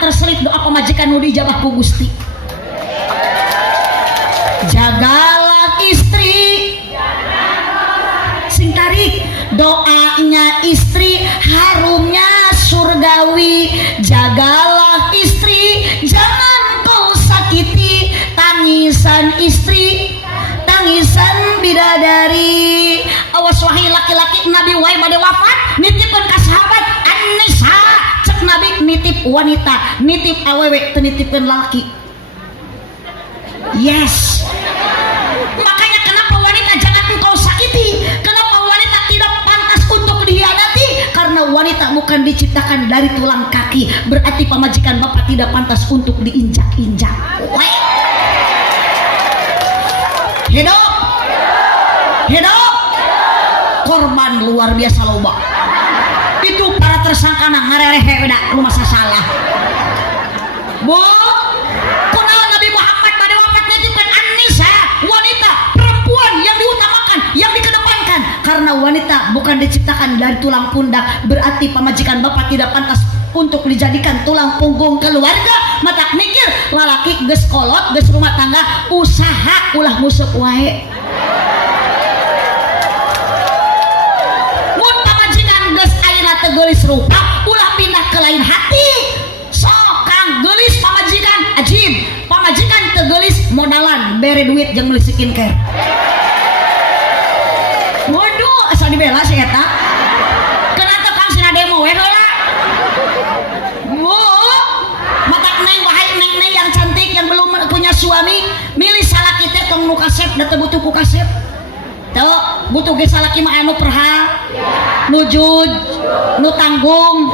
terselip doa pemajikan nu dijabah ku Gusti jagalah istri sing tarik doanya istri harumnya surgawi jagalah istri jangan kau sakiti tangisan istri tangisan bidadari awas wahai laki-laki Nabi wae bade wafat nitipkeun ka sahabat An-Nisa cek Nabi nitip wanita nitip awewe teu nitipkeun lalaki yes makanya kenapa wanita jangan engkau sakiti kenapa wanita tidak pantas untuk dihianati karena wanita bukan diciptakan dari tulang kaki berarti pamajikan bapak tidak pantas untuk diinjak-injak hidup korban luar biasa loba itu para tersangka nang ngarerehe beda lu masa salah bu karena wanita bukan diciptakan dari tulang pundak, berarti pamajikan bapak tidak pantas untuk dijadikan tulang punggung keluarga. Matak mikir lalaki geus kolot geus rumah tangga usaha ulah musuk wae. Mun pamajikan geus ayeuna teu geulis rupa ulah pindah ke lain hati. Sok kang geulis pamajikan ajib, pamajikan teu geulis modalan bere duit jeung meuli skincare. Waduh asa dibela si eta. Kenapa kang sina demo we heula? Matak neng wahai neng yang cantik yang belum punya suami, milih salaki teh tong nu kasep da teu butuh ku kasep. Teu butuh ge salaki mah anu perha, nu jujur, nu tanggung.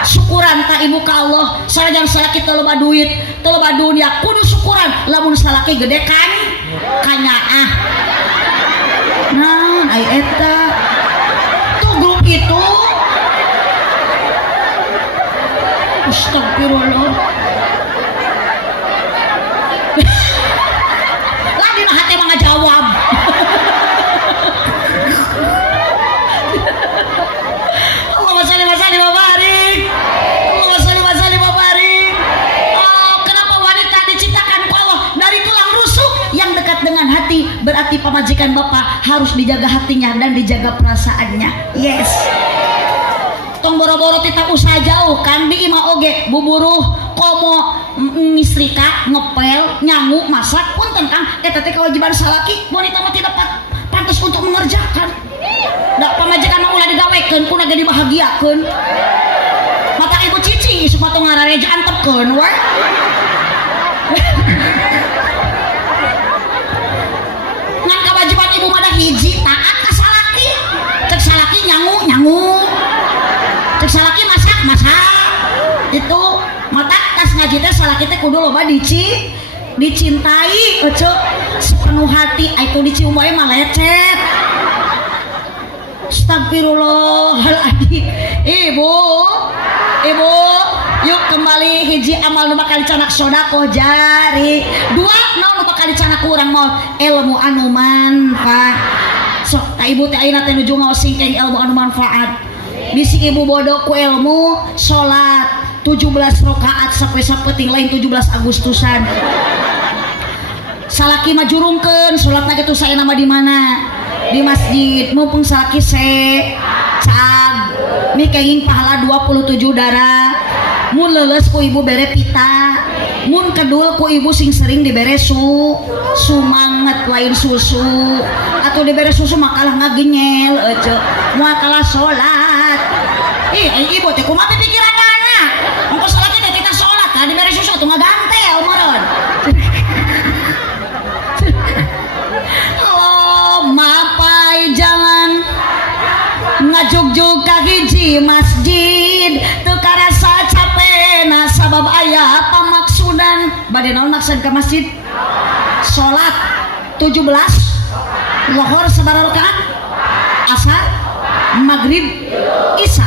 Syukuran ka ibu ka Allah, sanajan salaki teu loba duit, teu loba dunia, kudu syukuran lamun salaki gede kan kanyaah. Nah, ai eta tuh grup itu astagfirullah lah dina hati mah ngajawab. Allahumma shalli wa sallim wa barik. Allahumma shalli wa sallim wa barik. Kenapa wanita diciptakan ku Allah dari tulang rusuk yang dekat dengan hati? Berarti pamajikan bapak harus dijaga hatinya dan dijaga perasaannya. Yes. Tong boro-boro tita usaha jauh kan di ima oge buburuh komo mistrika ngepel nyangu masak punten kang eta teh kewajiban salaki. Wanita mah tidak pantas untuk mengerjakan. Da pamajikan mah ulah digawekeun kunaga dibahagiakeun. Mata ibu cici isuk mah tong ngarareja antepkeun we. Ngan kewajiban ibu mah da hiji taat ka salaki. Cek salaki nyangu cek salaki masak itu mata tas ngaji teh salaki teh kudu loba dicintai ojo sepenuh hati itu dicium wae mah lecet. Astagfirullahaladzim. Ibu yuk kembali hiji amal nu bakal dicanak sodaqoh jari, dua naon nu bakal dicanak urang mau ilmu anu manfaat. Sok ibu teh ayeuna teh nuju ngaosing ilmu anu manfaat. Bisi ibu bodoh ku ilmu salat 17 rakaat sampai sapeting lain 17 Agustusan. Salaki mah jurungkeun salatna kitu saena mah di mana? Di masjid. Mumpung salaki cag mikenging pahala 27 darah. Mun leuleus ku ibu bere pita. Mun kedul ku ibu sing sering dibere sumanget lain susu atau dibere susu makalah ngagenyel aja makalah salat. Ibu teh kumaha teh pikiranna? Engko salat teh kita salat kan dibere susu tuh ngagantel meureun. Oh, mapai jangan ngajuk-juk ka hiji masjid teu karasa capena sabab aya pamaksudan bade naon maksud ka masjid? Salat 17 lohor sabaraha rakaat? Asar, maghrib, isya,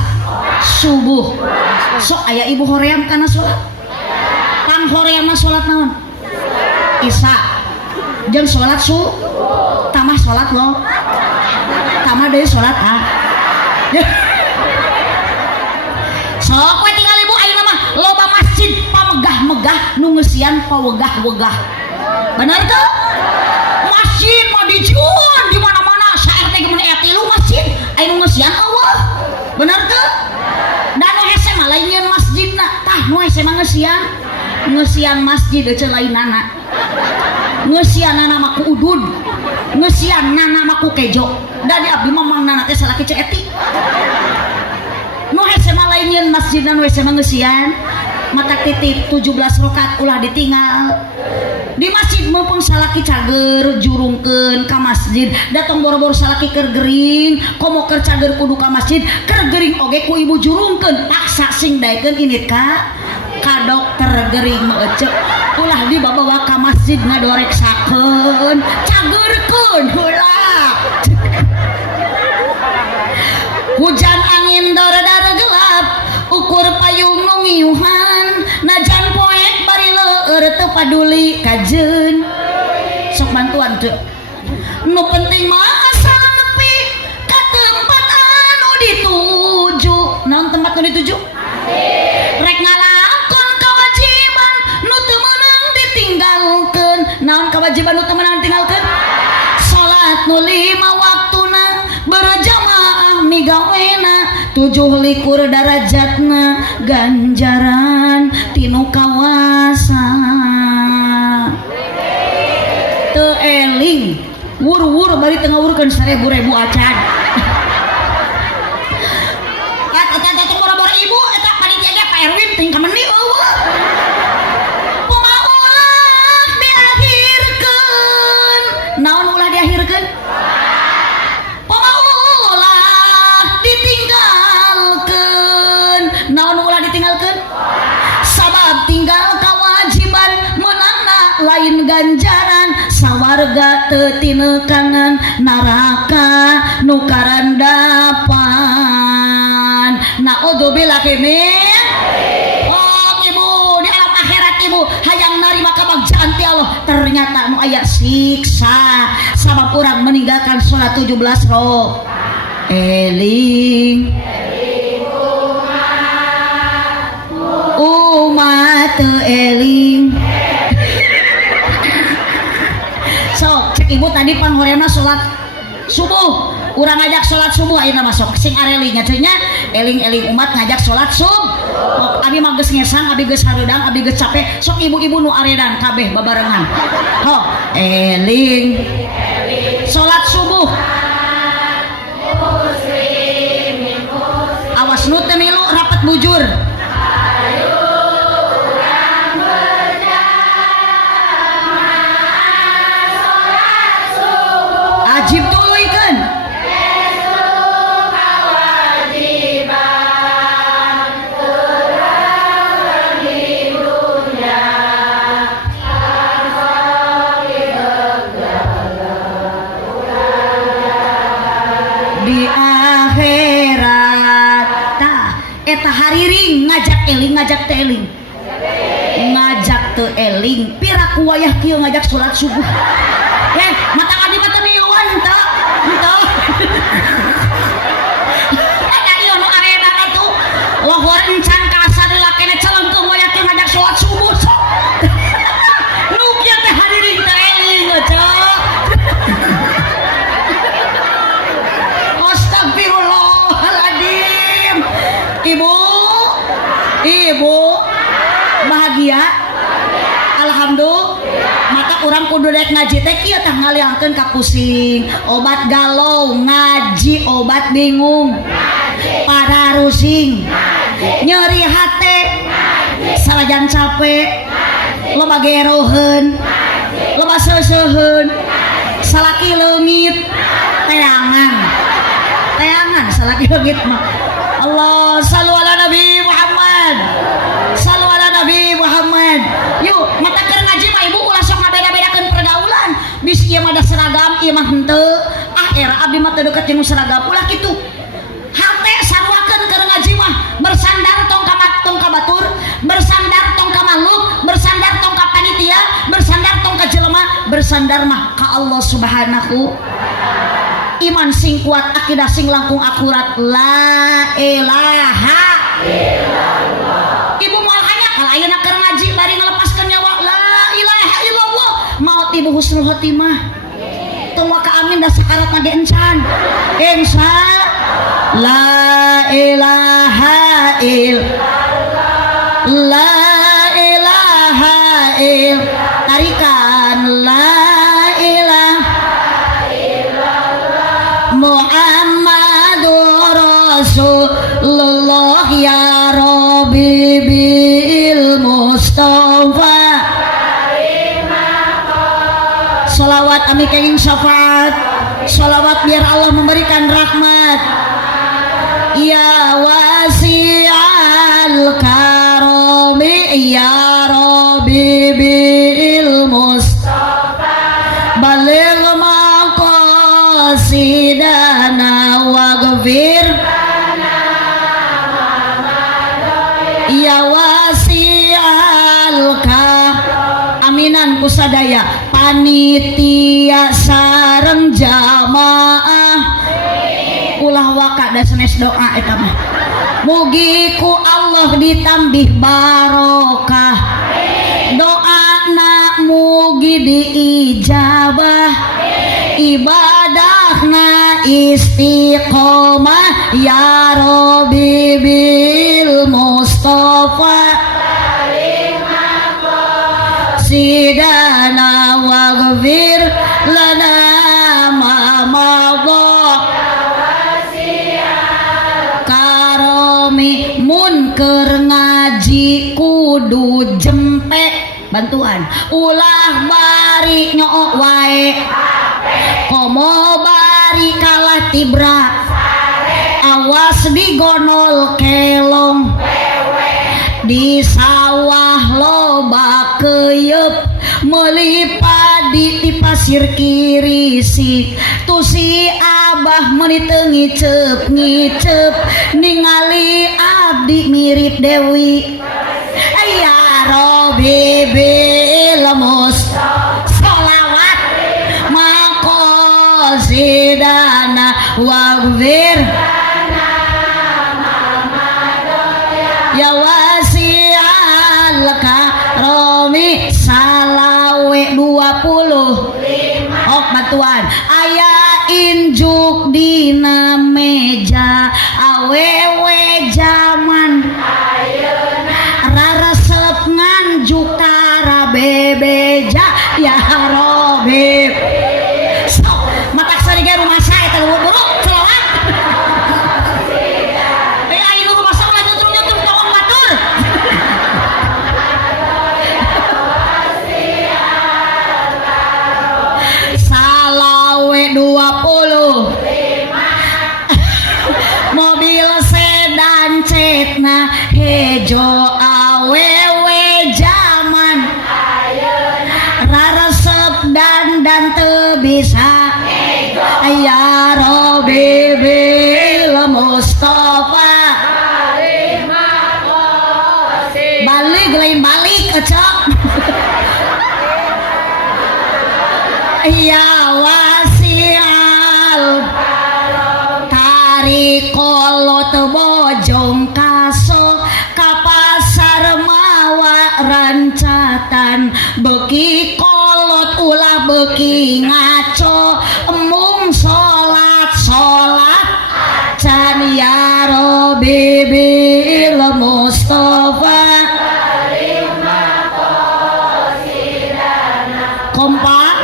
subuh. Sok aya ibu hoream kana salat. Pang hoream mah salat naon? Isya. Jeung salat tamah salat lo. Tamah deui salat Sok we tinggal ibu ayeuna mah loba masjid pamegah-megah nu ngeusian pawegah-wegah. Bener teu? Masjid mah dijieun di mana-mana sa RT geus aya 3 masjid aya nu ngeusian Allah. Bener teu? Dan nu hese mah lain nyeun masjidna. Tah nu hese mah ngeusian masjid eueuh lainana. Ngeusianana mah ku udud. Ngeusianana mah ku kejo. Da di abdi mah mangnana teh salaki ceeti. Nu hese mah lain nyeun masjidna nu hese mah ngeusian. Mata titip 17 rakaat ulah ditinggal. Di masjid mumpung salaki cager jurungkeun ka masjid datang boro-boro salaki keur gering komo keur cager kudu ka masjid keur gering oge ku ibu jurungkeun paksa sing daekeun init ka dokter gering meuceuk ulah dibawa ka masjid ngadoreksakeun cagerkeun heula. Hujan angin dara-dara gelap ukur payung nu ngiuhan najan poek bari leueur teu paduli kajeun. Sok bantuan teu nu penting mah asal nepi ka teu nu dituju rek ngalakon kewajiban nu teu meunang ditinggalkeun. Naon kewajiban nu teu meunang ditinggalkeun? Salat nu 5 waktuna berjamaah migawena 17 darajatna ganjaran tinu kawasa teu eling wur-wur bari teu ngawurkeun 1000 acan. Eta boro-boro ibu eta panitia ge Pak Erwin ting kameni eueuh. Pemaulah diakhirkeun. Naon ulah diakhirkeun? Pemaulah ditinggalkeun. Naon ulah ditinggalkeun? Sabab tinggal kewajiban meunangna lain ganjaran sawarga teu tinekangan neraka nu karandapan. Naudzubillah min. Oh ibu di alam akhirat ibu hayang narima kabagjaan ti Allah ternyata nu aya siksa sabab urang meninggalkan salat 17 ro. Eling umat eling. So cek ibu tadi panghorena salat subuh, urang ngajak salat subuh ayeuna masuk sing areling nya eling-eling umat ngajak salat subuh. Oh, abi mah geus ngesang, abi geus hareudang, abi geus capek, sok ibu-ibu nu aredan kabeh babarengan. Ho, eling salat subuh. Awas nu teu milu rapat bujur. Ajib tuluikeun. Di akhirat tah eta hariring ngajak eling ngajak teu eling. Ngajak teu eling piraku wayah kieu ngajak salat subuh. Mata kadi mata niuan teu. Teu. Eta ieu nu arena tu lohor encan ka sadela kene celengkeung wayah kieu ngajak salat subuh. Nu kieu teh hadirin teh eling cok. Astagfirullahaladzim. Ibu bahagia alhamdulillah. Maka orang kudu dek ngaji teh kieu tah ngaliangkeun ka pusing, obat galau, ngaji obat bingung, pada rusing, nyeri hate, salajan capek, loba geroheun, loba seuseuheun, salaki leungit, teangan salaki leungit mah. Allah sallu ala Nabi Muhammad. Sallu ala Nabi Muhammad. Yuk, mata keur ngaji mah ibu ulah sok ngabeda-bedakeun pergaulan. Bis ieu mah da seragam, ieu mah henteu. Era abdi mah teu deukeut jeung seragam ulah kitu. Hate saruakeun keur ngaji mah bersandar tong ka batur, bersandar tong ka makhluk, bersandar tong ka panitia, bersandar tong ka jelema, bersandar mah ka Allah Subhanahu. Iman sing kuat, akidah sing langkung akurat. La ilaha illallah. Ibu moal hanya kalau ayeuna keur ngaji bari ngalepaskeun nyawa la ilaha illallah maot ibu husnul khotimah. Tong ka amin da sakarat ge encan. Insya la ilaha illallah. La ilaha illallah. Tarikan la Muhammadur Rasulullah ya Rabbi bil Mustafa. Salawat ami kenging syafaat. Salawat biar Allah memberikan rahmat. Ya wasi'al karami ya Rabbi bil Mustafa. Baligh sidana waghfir ya wasi'alka. Aminan kusadaya panitia sareng jamaah ulah waka da sanes doa eta mah mugi ku Allah ditambih barokah, doa na mugi diijabah, ibadahna istiqomah ya Rabbi bil Mustafa sidana waghfir lana ma madha karomi munker ngaji kudu jempek bantuan ulah bari nyok wae komo bari kalah tibra awas digonol kelong di sawah loba keyep meuli padi di pasir kiri si tu si abah meuli teu ngicep ningali abdi mirip Dewi ya Rabbi bil Mustafa sholawat maqasidana waghfir ya wasi'al karomi salawe 20 bantuan aya injuk dina meja awewe zaman raresep nganjuk tara bebeja ya Rabbi sok matak sari ge rumah saya teh buru selawat ayo rumah saya nyutur tolong batur salawe 20 mobil sedan cetna hejo awewe zaman raresep dan teu bisa ya Rabbi bil Mustafa balik lain balik kecok ya wasial tarikolot bojong kaso ka pasar mawa rancatan beki kolot ulah beki ngaco emung salat can ya Rabbi bil Mustafa kompak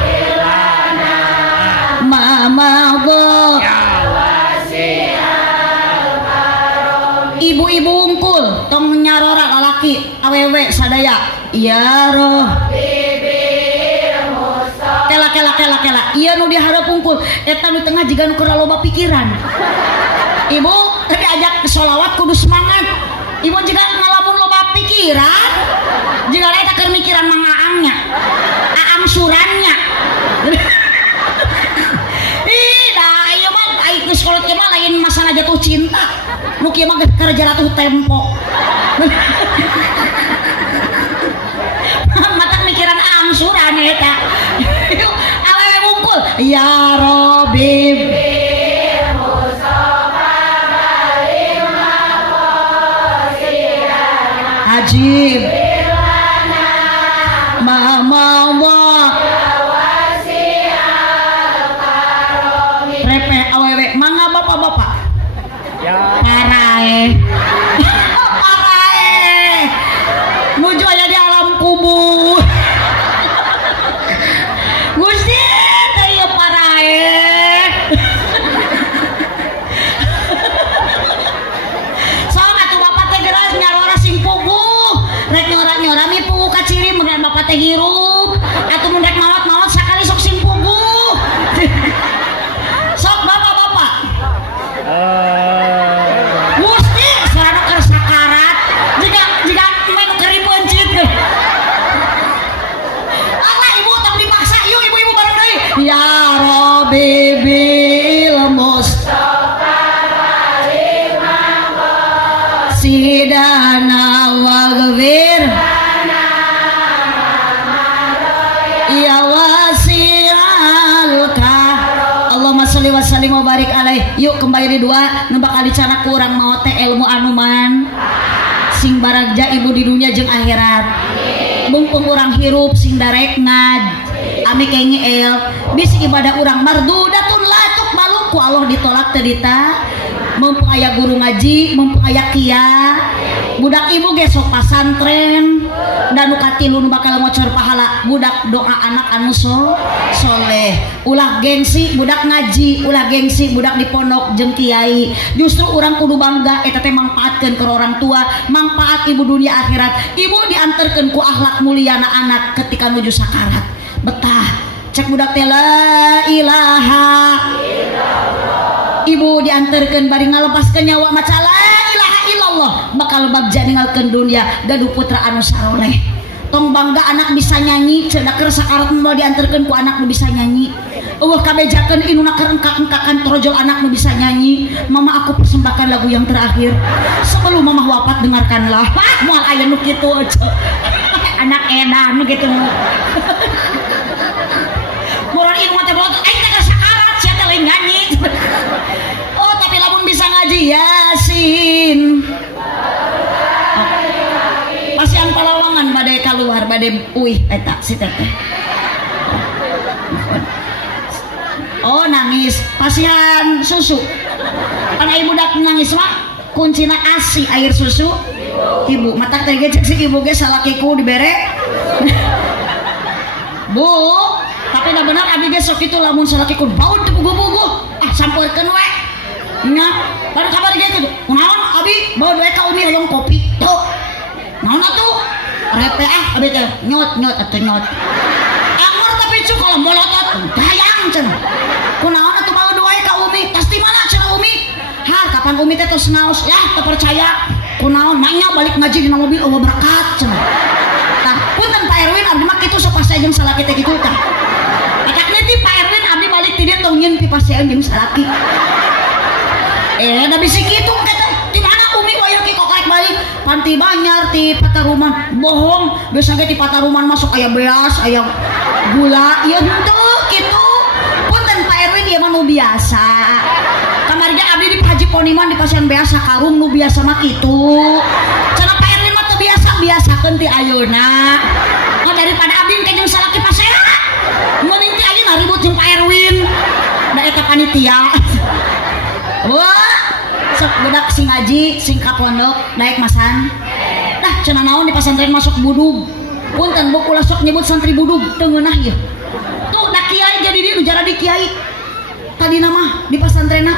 mama go ibu-ibu unggul tong nyarora lalaki awewe sadaya ya Rabbi kela iya nu diharap unggul eta nu tengah jiga nu keur loba pikiran ibu tapi ajak sholawat kudu semangat ibu juga ngalamun loba pikiran juga eta keur mikiran mangaangnya aang surannya ieu mah ai geus kolot ge mah lain masalah jatuh cinta nu kieu mah keur jatuh tempo matak mikiran angsuran eta awewe bungkul ya Rabbi ajib mama repe awewe mangga bapak-bapak parae parae nuju aya di alam kubur Gusti teh ieu parae sok atuh bapak teh geus nyarora sing puguh rek nyora-nyora mi puguh ka ciri mun bapak teh hirup atuh mun rek maot-maot sakali sok sing puguh sok bapak-bapak Gusti sarana keur sakarat jika men keur beunceut Allah ibu tong dipaksa yuk ibu-ibu bareng deui ya Rabbi bil Mustafa sidana waghfir ya wasi'al Allahumma sholli wa sallim wa barik alaih. Yuk kembali di dua nu bakal dicana kurang mau teh ilmu anuman sing baragja ibu di dunia jeung akhirat. Mumpung urang hirup sing darekna ami kengeel bisi ibadah urang mardudatun latuk baluk ku Allah ditolak teu dita. Mumpung aya guru ngaji, mumpung aya kia budak ibu ge sok pasantren dan nu katilu nu bakal ngocor pahala budak doa anak anu soleh. Ulah gengsi budak ngaji, ulah gengsi budak di pondok jeung kiai. Justru urang kudu bangga eta teh mangpaatkeun ke orang tua, mangpaat ibu dunia akhirat. Ibu dianterkeun ku akhlak muliana anak ketika nuju sakarat. Betah cek budak teh la ilaha ibu diantarkan bari ngalepaskeun nyawa maca la ilaha illallah bakal bagja ninggalkeun dunia gaduh putra anu saleh. Tong bangga anak bisa nyanyi cedaker sakarat mau diantarkeun ku anak nu bisa nyanyi. Eueuh kabejakeun inuna keur engkak-engkakan trojol anak nu bisa nyanyi. Mama aku persembahkan lagu yang terakhir sebelum mama wafat, dengarkanlah. Moal aya nu kitu anak edan nu kitu. Moral ilmu teh bolot aing teh sakarat sia teh lain nyanyi. Oh, tapi lamun bisa ngaji Yasin. Pasian palawangan badai keluar badai uih eta si teteh. Oh, nangis. Pasian susu. Pan ibu dak nangis mah kuncina ASI air susu. Ibu matak teh ge cek si ibu ge salakiku dibere. Bu, tapi dah benar abi besok itu lamun salakiku baut teu bugu-bugu. Ah sampeurkeun we. Nya, baru kabar dia itu. Kunaon abi bawa duit ka umi hoyong kopi. Tuh. Naon atuh? Repe abi teh nyot atuh nyot. Amor tapi cu kalau molotot dayang cenah. Kunaon atuh bawa duit ka umi? Tas di mana cenah umi? Ha, kapan umi teh tos naos lah teu percaya. Kunaon manya balik ngaji dina mobil eueuh berkat cenah. Tah, punten Pak Erwin abdi mah kitu sapasea jeung salaki teh kitu tah. Acakna ti Pak Erwin abdi balik ti dieu tong nyeun pipasean jeung salaki. Da bisi kitu kata di mana umi wayah ki kok balik panti Banyar ti Pataruman. Bohong, biasa ge ti Pataruman masuk aya beas, aya gula, ieu henteu kitu. Punten Pak Erwin ieu mah nu biasa. Kamarnya abdi di Haji Poniman di pasien beas sakarung nu biasa mah kitu. Cenah Pak Erwin mah teu biasakeun ti ayeuna. Nah, daripada abdi teh jeung salaki pasea. Mending ti ayeuna ribut jeung Pak Erwin. Da eta panitia. Wah, sok budak sing ngaji, sing ka pondok, daek masan. Nah, cenah naon di pasantren masuk budug. Punten bu ulah sok nyebut santri budug teu ngeunah ieu. Tuh da kiai jadi dia nu jara di kiai. Tadi nama di pasantrenna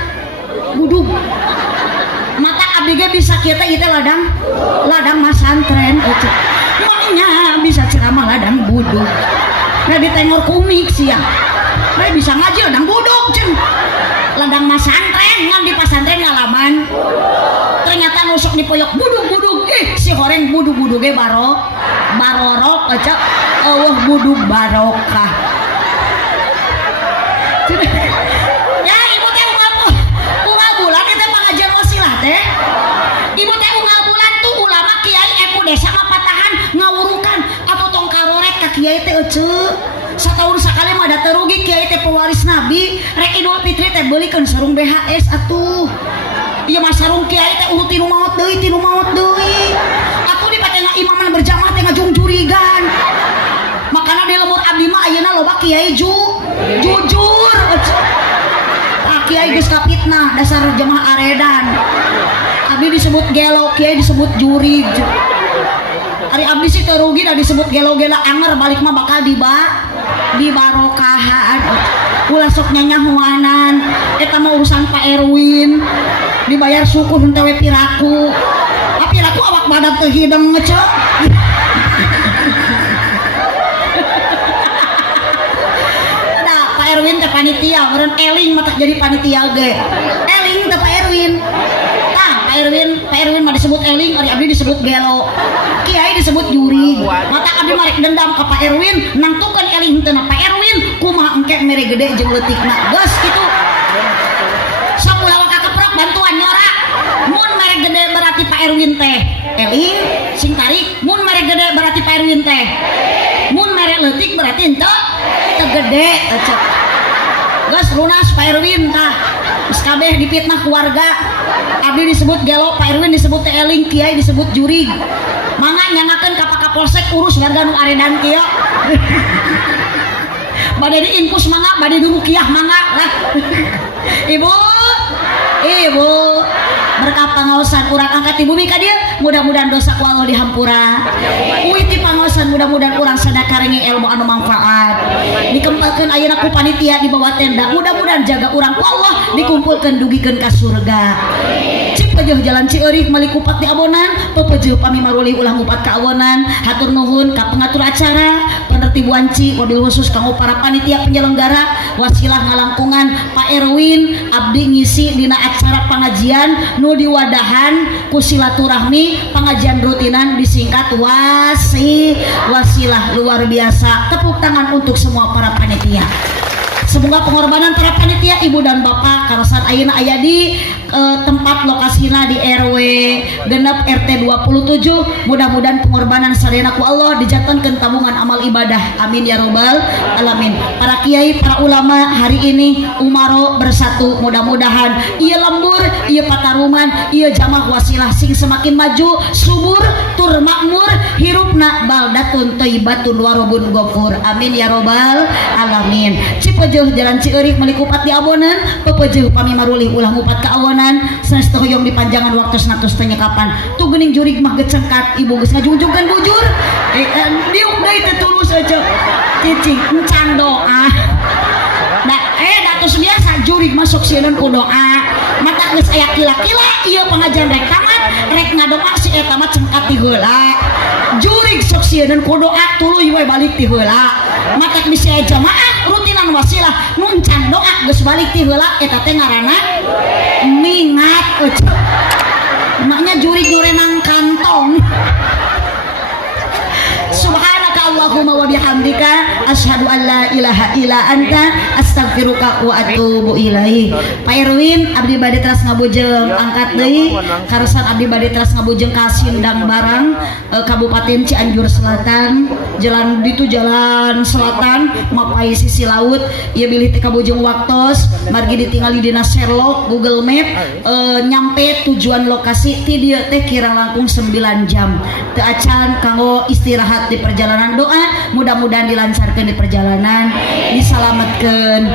budug. Mata abdi ge bisa kieu teh ieu teh ladang masantren ecek. Moalnya bisa ceramah ladang budug. Nah ditengor kumik sia. Nah bisa ngaji ladang budug cen. Ladang masantren ngan di pasantren ngalaman ternyata nusuk di poyok budug si goreng budug ge barorok aja eueuh budug barokah. Ya ibu teh unggal bulan eta pangajian wasilah teh. Ibu teh unggal bulan tuh ulama kiai epu desa mah patahan ngawurukan atau tong karorek ka kiai teh eceu. Satahun sakali mah da teu rugi kiai teh pewaris nabi rek Idul Fitri teh beulikeun sarung BHS atuh. Ieu mah sarung kiai teh ulah tinu maot deui. Atuh di patena imaman berjamaah teh ngajungjurigan. Makana di lemur abdi mah ayeuna loba kiai jujur. Ah kiai geus kapitnah dasar jamaah aredan. Abdi disebut gelo, kiai disebut jurig. Ari abdi sih teu rugi da disebut gelo-gelo anger balik mah bakal di barokahan. Ulah sok nyanyahuanan eta mah urusan Pak Erwin. Dibayar syukur henteu we piraku. Piraku awak badak teu hideng ngecek. Nah, Pak Erwin teh panitia, meureun eling mah jadi panitia ge. Eling teh Pak Erwin. Pak Erwin mah disebut eling, ari abdi disebut gelo. Kiai disebut juri. Mata abdi mah rek dendam ka Pak Erwin, nangtukeun eling teu Pak Erwin, kumaha engke mere gede jeung leutikna. Geus kitu. Sok ulah kakeprok bantuan nyora. Mun mere gede berarti Pak Erwin teh eling, sing tarik. Mun mere gede berarti Pak Erwin teh. Mun mere leutik berarti henteu teu gede. Gas lunas Pak Erwin tah geus kabeh dipitnah keluarga. Abdi disebut gelo, Pak Erwin disebut teh eling, Kiai disebut jurig. Mangga nyangakeun ka Pak Kapolsek urus warga nu aredan kieu. Bade diinfus mangga, bade diruqyah mangga lah. Ibu berkah pangaosan urang angkat ibu mika dia mudah-mudahan dosa ku Allah dihampura uiti pangaosan mudah-mudahan urang sadaya rengeng ilmu anu manfaat dikempelkeun ayeuna ku panitia di bawah tenda mudah-mudahan jaga urang ku Allah dikumpulkeun dugikeun ka surga cip peueuh jalan Cieurik meuli kupat di abonan pepeueuh pami maruli ulah ngupat ka awonan hatur nuhun ka pengatur acara penertib wanci wabil khusus kanggo para panitia penyelenggara wasilah ngalangkungan Pak Erwin abdi ngisi dina acara pengajian nu diwadahan ku silaturahmi pengajian rutinan disingkat wasilah luar biasa. Tepuk tangan untuk semua para panitia. Semoga pengorbanan para panitia ibu dan bapak karosan ayeuna aya di tempat lokasina di RW genep RT 27 mudah-mudahan pengorbanan sadayana ku Allah dijatuhkan tabungan amal ibadah amin ya robbal alamin. Para kiai para ulama hari ini umaro bersatu mudah-mudahan ieu lembur ieu pataruman ieu jamaah wasilah sing semakin maju subur tur makmur hirupna baldatun thayyibatun warobun ghafur amin ya robbal alamin. Cipeueuh jalan Cieurik meuli kupat di abonan pepeueuh pami maruli ulah ngupat ka awonan sanes hoyong di panjangan waktu satus teu nyekapan tu geuning jurig mah geus cengkat ibu geus ngajungjungkeun bujur diuk deui teh tulus aja cicing encan doa datus biasa jurig masuk sieun ku doa mata geus aya kila-kila ieu pengajian rek tamat rek ngadoa si eta mah cengkat ti heula jurig sok sieun ku doa tuluy we balik ti heula mata bisi aya jamaah rutinan wasilah nu encan doa geus balik ti heula eta teh ngaranna mingat maknya jurig-jurenang kantong. Subhanaka Allahumma wa bihamdika asyhadu an la ilaha illa anta astaghfiruka wa atubu ilaik. Pak Erwin abdi bade teras ngabujeng angkat deui karosan abdi bade teras ngabujeng ka Sindang Barang Kabupaten Cianjur Selatan jalan ditu jalan selatan mapai sisi laut ieu bilih teh kabujeng waktos margi ditingali dina Sherlock Google Map nyampe tujuan lokasi ti dieu teh kira langkung 9 jam teu acan kanggo istirahat di perjalanan doa mudah-mudahan dilancarkan di perjalanan disalamatkan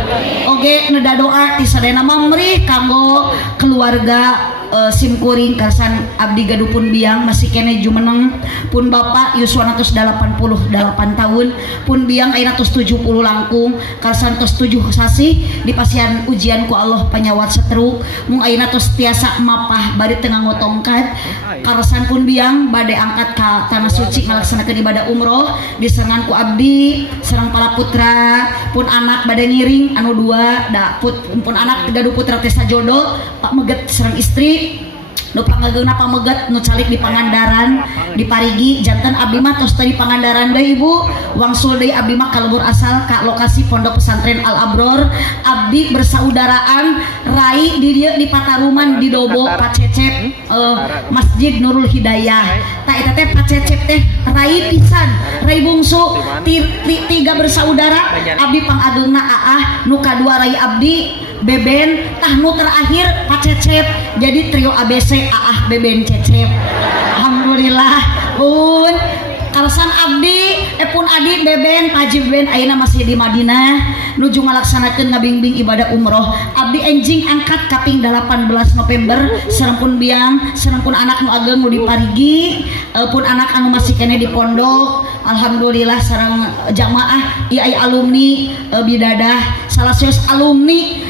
oge neda doa ti sadayana mamrih kanggo keluarga simkuring karsan abdi gadupun biang masih kene jumeneng pun bapak yuswana tos 88 tahun pun biang ayeuna tos 70 langkung karsan tos 7 sasi di pasian ujian ku Allah panyawat setruk mung ayeuna tos tiasa mapah bari teu ngotongkat karsan pun biang bade angkat ka tanah suci ngalaksanakeun ibadah umroh diserangan ku abdi sareng pala putra pun anak bade ngiring anu dua da pun anak gaduh putra teh sajodo Pak Meget sareng istri nu pangageuna pameget nu calik di Pangandaran di Parigi janten abdi mah tos teh di Pangandaran deui ibu wangsul deui abdi mah kalebur asal ka lokasi pondok pesantren Al Abror abdi bersaudaraan rai di dieu di Pataruman di Dobo Pacecep Masjid Nurul Hidayah ta eta teh Pacecep teh rai pisan rai bungsu tiga bersaudara abdi pangageungna Aah nu kadua rai abdi Beben tah nu terakhir Pacecep jadi trio ABC Aah Beben Cecep alhamdulillah pun kalasan abdi pun adik Beben Haji Beben ayeuna masih di Madinah nuju ngalaksanakeun ngabingbing ibadah umroh abdi enjing angkat kaping 18 November sareng pun biang sareng pun anak nu ageung nu di Parigi pun anak anu masih kene di pondok alhamdulillah sareng jamaah ieu aya alumni bidadah salah saeus alumni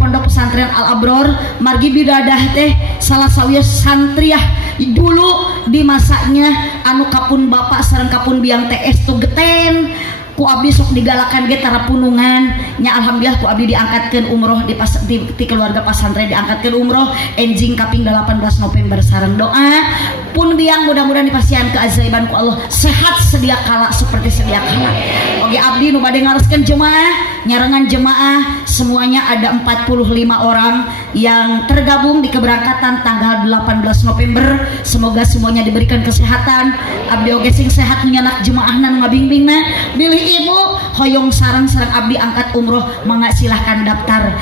pondok pesantren Al Abror margi bidadah teh salah sawios santriah dulu di masanya anu kapun bapak sareng kapun biang TS tu geten ku abdi sok digalakan ge tara punungan nya alhamdulillah ku abdi diangkatkeun umroh di keluarga pesantren diangkatkeun umroh enjing kaping 18 November sareng doa pun biang mudah-mudahan dipasihan keajaiban ku Allah sehat sedia kala seperti sedia kala oge abdi nu bade ngareskeun jemaah nyarengan jemaah semuanya ada 45 orang yang tergabung di keberangkatan tanggal 18 November semoga semuanya diberikan kesehatan abdi oge sing sehat nyanak jemaahna ngabingbingna bilih ibu hoyong sarang-sarang abdi angkat umroh mangga silahkan daftar.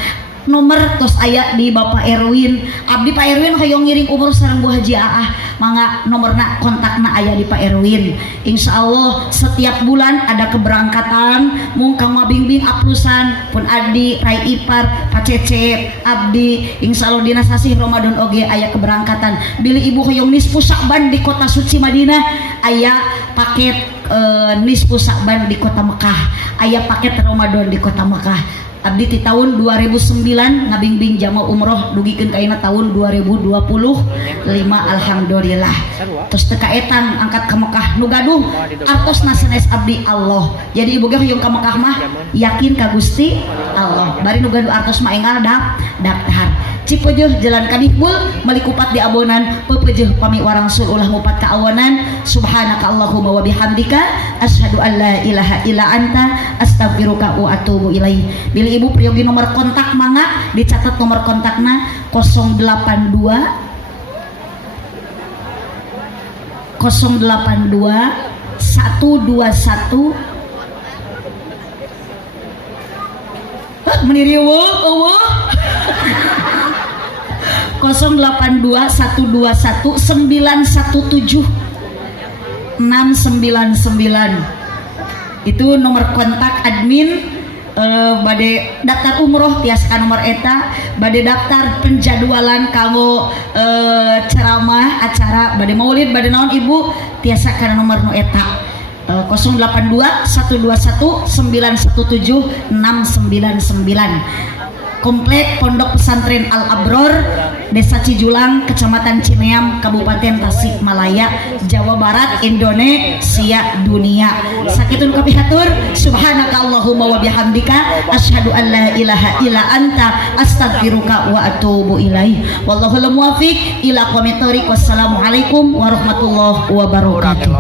Nomor tos aya di Bapak Erwin. Abdi Pak Erwin hoyong ngiring umroh sareng Bu Haji Aah, mangga nomorna kontakna aya di Pak Erwin. Insya Allah setiap bulan ada keberangkatan mung Kang Mabingbing aplusan pun Adi Rai Ipar Pak Cece abdi insya Allah dina sasih Ramadan oge aya keberangkatan. Bila ibu hoyong nisfu Sya'ban di kota suci Madinah aya paket nisfu Sya'ban di kota Mekah, aya paket Ramadan di kota Mekah. Abdi di tahun 2009 ngabingbing jamaah umroh dugikeun ka ayeuna tahun 2025 alhamdulillah. Terus teu kaetan angkat ka Mekah nu gaduh artosna sanes abdi Allah. Jadi ibu ge hoyong ka Mekah mah yakin ka Gusti Allah. Bari nu gaduh artos mah enggal daftar. Cipeujuh jalan Kadipul malikupat di abonan pepeujuh pami warang sul ulah mupat ka awanan. Subhanaka Allahumma wa bihamdika asyhadu an la ilaha illa anta astaghfiruka wa atubu ilaih. Bila ibu priyogi nomor kontak mangga dicatat nomor kontakna 082 121 meniri eueuh 082 121 917 699 itu nomor kontak admin. Bade daftar umroh tiasa nomor eta, bade daftar penjadwalan kanggo ceramah acara bade maulid bade naon ibu tiasa kana nomor nu eta 082 121 917 699. Komplek Pondok Pesantren Al Abror, Desa Cijulang, Kecamatan Cineam, Kabupaten Tasikmalaya, Jawa Barat, Indonesia, dunia. Sakitun kapihatur, subhanaka Allahumma wa bihamdika asyhadu an la ilaha illa anta astaghfiruka wa atubu ilaih. Wallahul muwaffiq ila aqwamit thoriq. Wassalamualaikum warahmatullahi wabarakatuh.